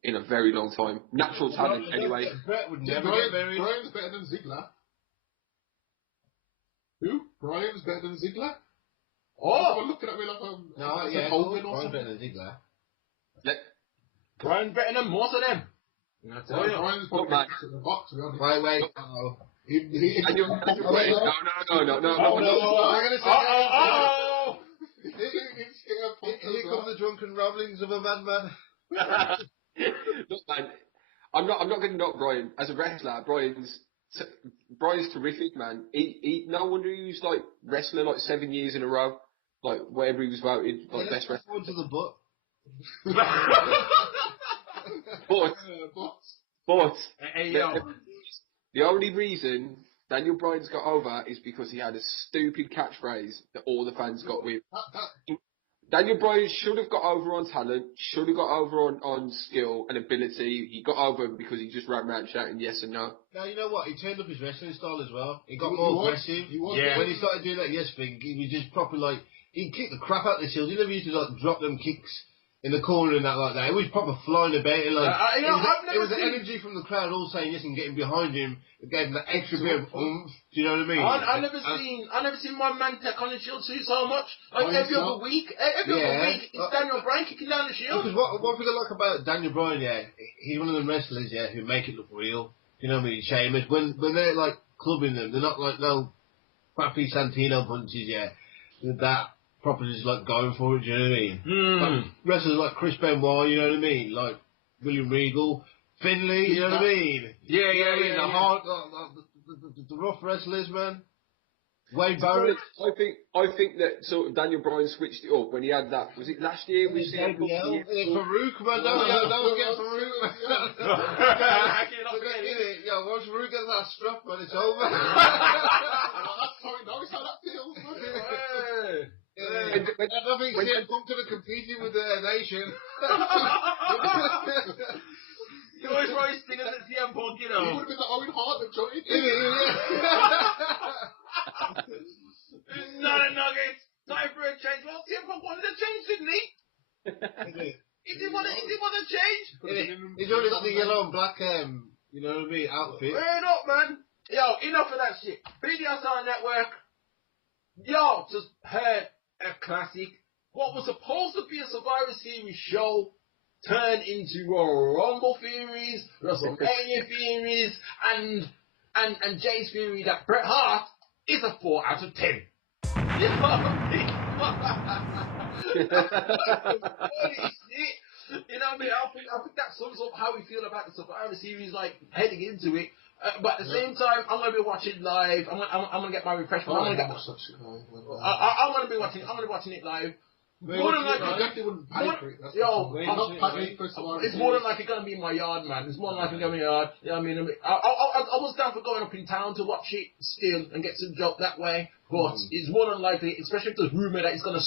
in a very long time. Natural talent, anyway. Bret would never get buried. Bryan's better than Ziggler. Who? Bryan's better than Ziggler? Oh! Looking at me like I'm Hogan or something. Bryan's better than Ziggler. Bryan's better than most of them. Bryan's probably better than the box, to be honest. Wait. No. I'm gonna say Here come the drunken ramblings of a madman. Look, man, I'm not going to knock Brian as a wrestler. Brian's terrific, man. He no wonder he was like wrestler like 7 years in a row, like wherever he was voted like best wrestler. To the butt. but the only reason Daniel Bryan's got over is because he had a stupid catchphrase that all the fans got with. Daniel Bryan should have got over on talent, should have got over on skill and ability. He got over because he just ran around shouting yes and no. Now, you know what? He turned up his wrestling style as well. He got more aggressive. When he started doing that yes thing, he was just proper like, he'd kick the crap out of the children. He never used to like drop them kicks in the corner and that like that. It was proper flying about it. Like, it was the energy from the crowd all saying yes and getting behind him. It gave him that extra bit of oomph. Do you know what I mean? I never seen my man take on the Shield suit so much. Like every other week, it's Daniel Bryan kicking down the Shield. Because one thing I like about Daniel Bryan, he's one of them wrestlers, who make it look real. You know what I mean? Sheamus. When they're like clubbing them, they're not like no crappy Santino punches. That proper just like going for it. Do you know what I mean? Like, wrestlers like Chris Benoit. You know what I mean? Like William Regal. Finley, you know what I mean? The rough wrestlers, man. Wade Barrett. I think that sort of Daniel Bryan switched it up when he had that. Was it last year? We see Farouk, man. Don't forget Farouk, man. Once Farouk gets that strap, man, it's over. That's how that feels, man. I don't think CM Punk could have competed with the Nation. You always raise things at CM Punk, you know. He would have been the Owen Hart that joined. Not a nugget. Time for a change. Well, CM Punk wanted a change, didn't he? He did want a change. He's only got the yellow and black, you know what I mean, outfit. Wait up, man. Yo, enough of that shit. BDSIR Network. Yo, just heard a classic. What was supposed to be a Survivor Series show turned into a Rumble theories, WrestleMania theories, and Jay's theory that Bret Hart is a 4 out of 10. You know what I mean? You know what I mean? I think that sums up how we feel about the Survivor Series, like heading into it. But at the same time, I'm gonna be watching live. I'm gonna get my refreshment. I'm gonna be watching it live. More than likely, it's more than likely gonna be in my yard, man. It's more than likely gonna be in my yard. You know what I mean? I was down for going up in town to watch it still and get some job that way. But it's more than likely, especially if there's rumour that it's gonna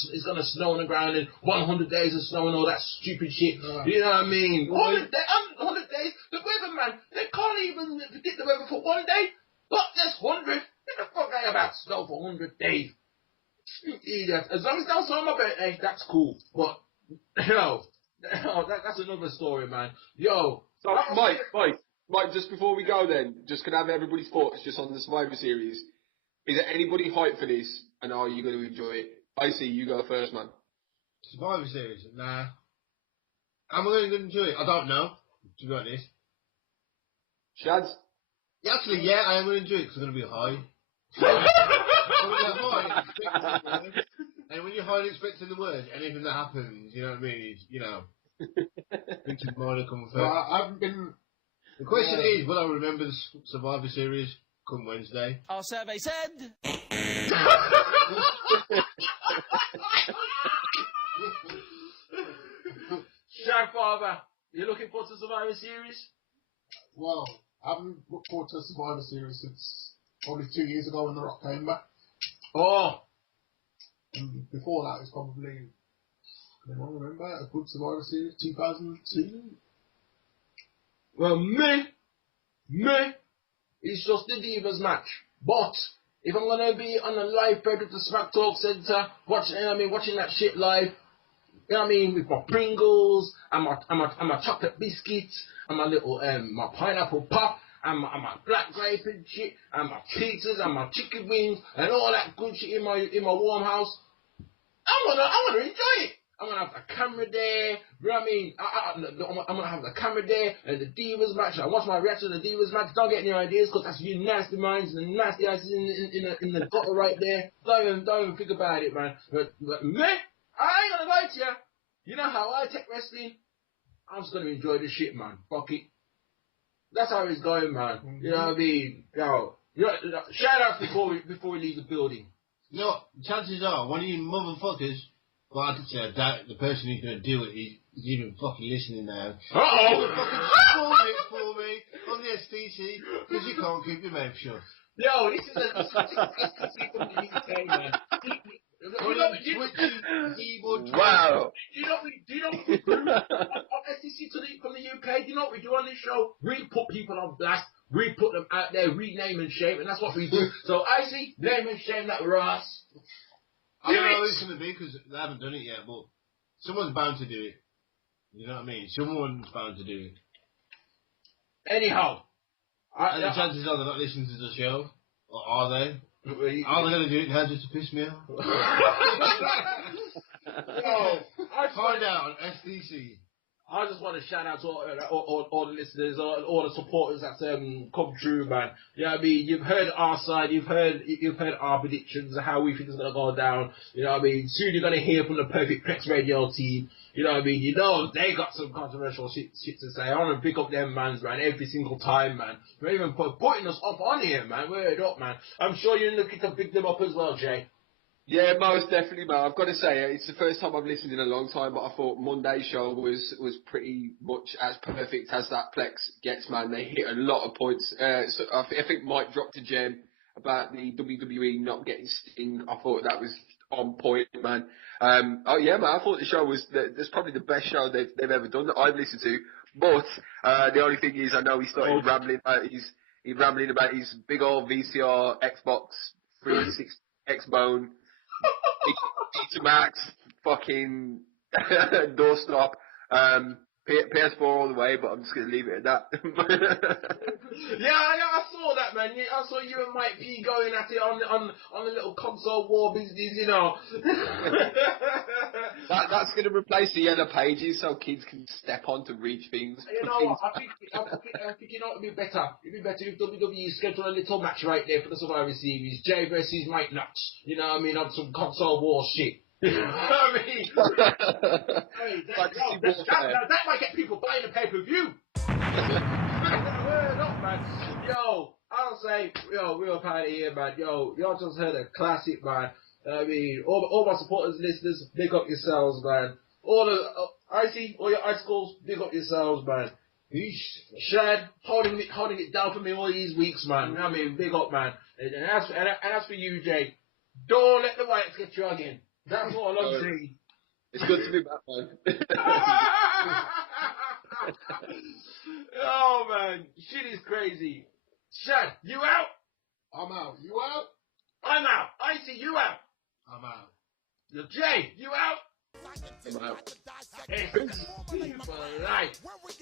snow on the ground in 100 days of snow and all that stupid shit. You know what I mean? 100 days. The weatherman, they can't even predict the weather for 1 day. But that's 100. Get the fuck out about snow for 100 days. Idiot. As long as it's not on my birthday, that's cool. But that's another story, man. Yo, so Mike, just before we go, then, just can I have everybody's thoughts just on the Survivor Series? Is there anybody hyped for this, and are you going to enjoy it? Icy, you go first, man. Survivor Series? Nah. Am I going to enjoy it? I don't know, to be honest. Shads? Actually, yeah, I am going to enjoy it because I'm going to be high. And when you're high and expecting the worst, anything that happens, you know what I mean? It's, you know, things minor come first. I haven't been. The question is, will I remember the Survivor Series come Wednesday? Our survey said. Shag Father, you looking forward to Survivor Series? Well, I haven't looked forward to Survivor Series since probably 2 years ago when The Rock came back. Oh! And before that, it's probably, I don't remember, a good Survivor Series, 2002. Well, me, it's just the Divas match. But if I'm gonna be on the live bed of the Smack Talk Center, watching that shit live, you know what I mean, with my Pringles and my chocolate biscuits and my little my pineapple pop and my black grape and shit and my pizzas and my chicken wings and all that good shit in my warm house, I'm gonna enjoy it. I'm gonna have the camera there, you know what I mean? I'm gonna have the camera there and the Divas match. I watch my reaction to the Divas match. Don't get any ideas because that's you nasty minds and the nasty eyes in the gutter right there. Don't even think about it, man. But me, I ain't gonna lie to you. You know how I take wrestling? I'm just gonna enjoy the shit, man. Fuck it. That's how it's going, man. You know what I mean? Yo, shout out before we leave the building. You know, chances are, one of you motherfuckers, well, I could say I doubt the person who's going to do it is even fucking listening now. Uh-oh! For me, on the STC, because you can't keep your mouth shut. Yo, this is STC from the UK, man. Wow. Do you know what we do on STC from the UK? Do you know what we do on this show? We put people on blast. We put them out there, rename and shame, and that's what we do. So, Icy, name and shame that Ross. I don't know who it's going to be because they haven't done it yet, but someone's bound to do it. You know what I mean? Someone's bound to do it. Anyhow. And the chances are they're not listening to the show. Or are they? Are they going to do it now just to piss me off? Find out on STC. I just want to shout out to all the listeners, all the supporters that come through, man. You know what I mean? You've heard our side, you've heard our predictions of how we think it's gonna go down. You know what I mean? Soon you're gonna hear from the Perfect Plex Radio team. You know what I mean? You know they got some controversial shit to say. I want to pick up them mans, man, every single time, man. We're even putting us up on here, man. Word up, man. I'm sure you're looking to pick them up as well, Jay. Yeah, most definitely, man. I've got to say, it's the first time I've listened in a long time, but I thought Monday's show was pretty much as perfect as that Plex gets, man. They hit a lot of points. So I think Mike dropped a gem about the WWE not getting Sting. I thought that was on point, man. Oh yeah, man. I thought the show was that's probably the best show they've ever done that I've listened to. But the only thing is, I know he started rambling about his big old VCR Xbox 360 X-Bone. Pizza Max, fucking doorstop, PS4 all the way, but I'm just going to leave it at that. Yeah, I saw that, man. I saw you and Mike P going at it on the little console war business, you know. That's going to replace the yellow pages so kids can step on to reach things. You know what? I think you know it'd be better. It'd be better if WWE scheduled a little match right there for the Survivor Series. Jay versus Mike Knox. You know what I mean? On some console war shit. You know what I mean? Hey, that might get people buying the pay-per-view. Word up, man. Yo, I'll say, we're up out of here, man. Yo, y'all just heard a classic, man. I mean, all my supporters, listeners, big up yourselves, man. All your icicles, big up yourselves, man. Shad, holding it down for me all these weeks, man. I mean, big up, man. And as for you, Jay, don't let the Wyatts get you again. That's all I'm saying. It's good to be back, man. Oh, man. Shit is crazy. Shad, you out? I'm out. You out? I'm out. Icy, you out? I'm out. Jay, you out? I'm out. People like,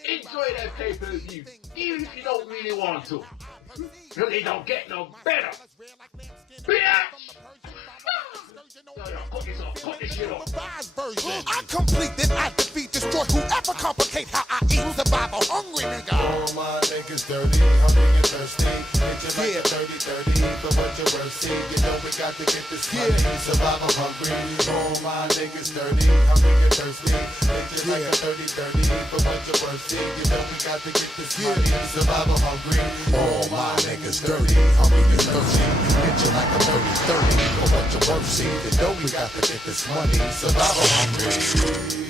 enjoy their pay-per-view, even if you don't really want to. Because they don't get no better. Bitch! Cut this shit off. I complete, then I defeat, destroy whoever complicate how I eat. Survival hungry, nigga. All my niggas dirty, hungry and thirsty. Hit you like a 30-30 for what you're worth. See, you know we got to get this money. Survival hungry. All my niggas dirty, hungry and thirsty. Hit you like a 30-30 for what you're worth. See, you know we got to get this money. Survival hungry. All my niggas dirty, hungry and thirsty. Hit you like a 30-30 for what you're worth. See, you know we got to get this money. Survival hungry.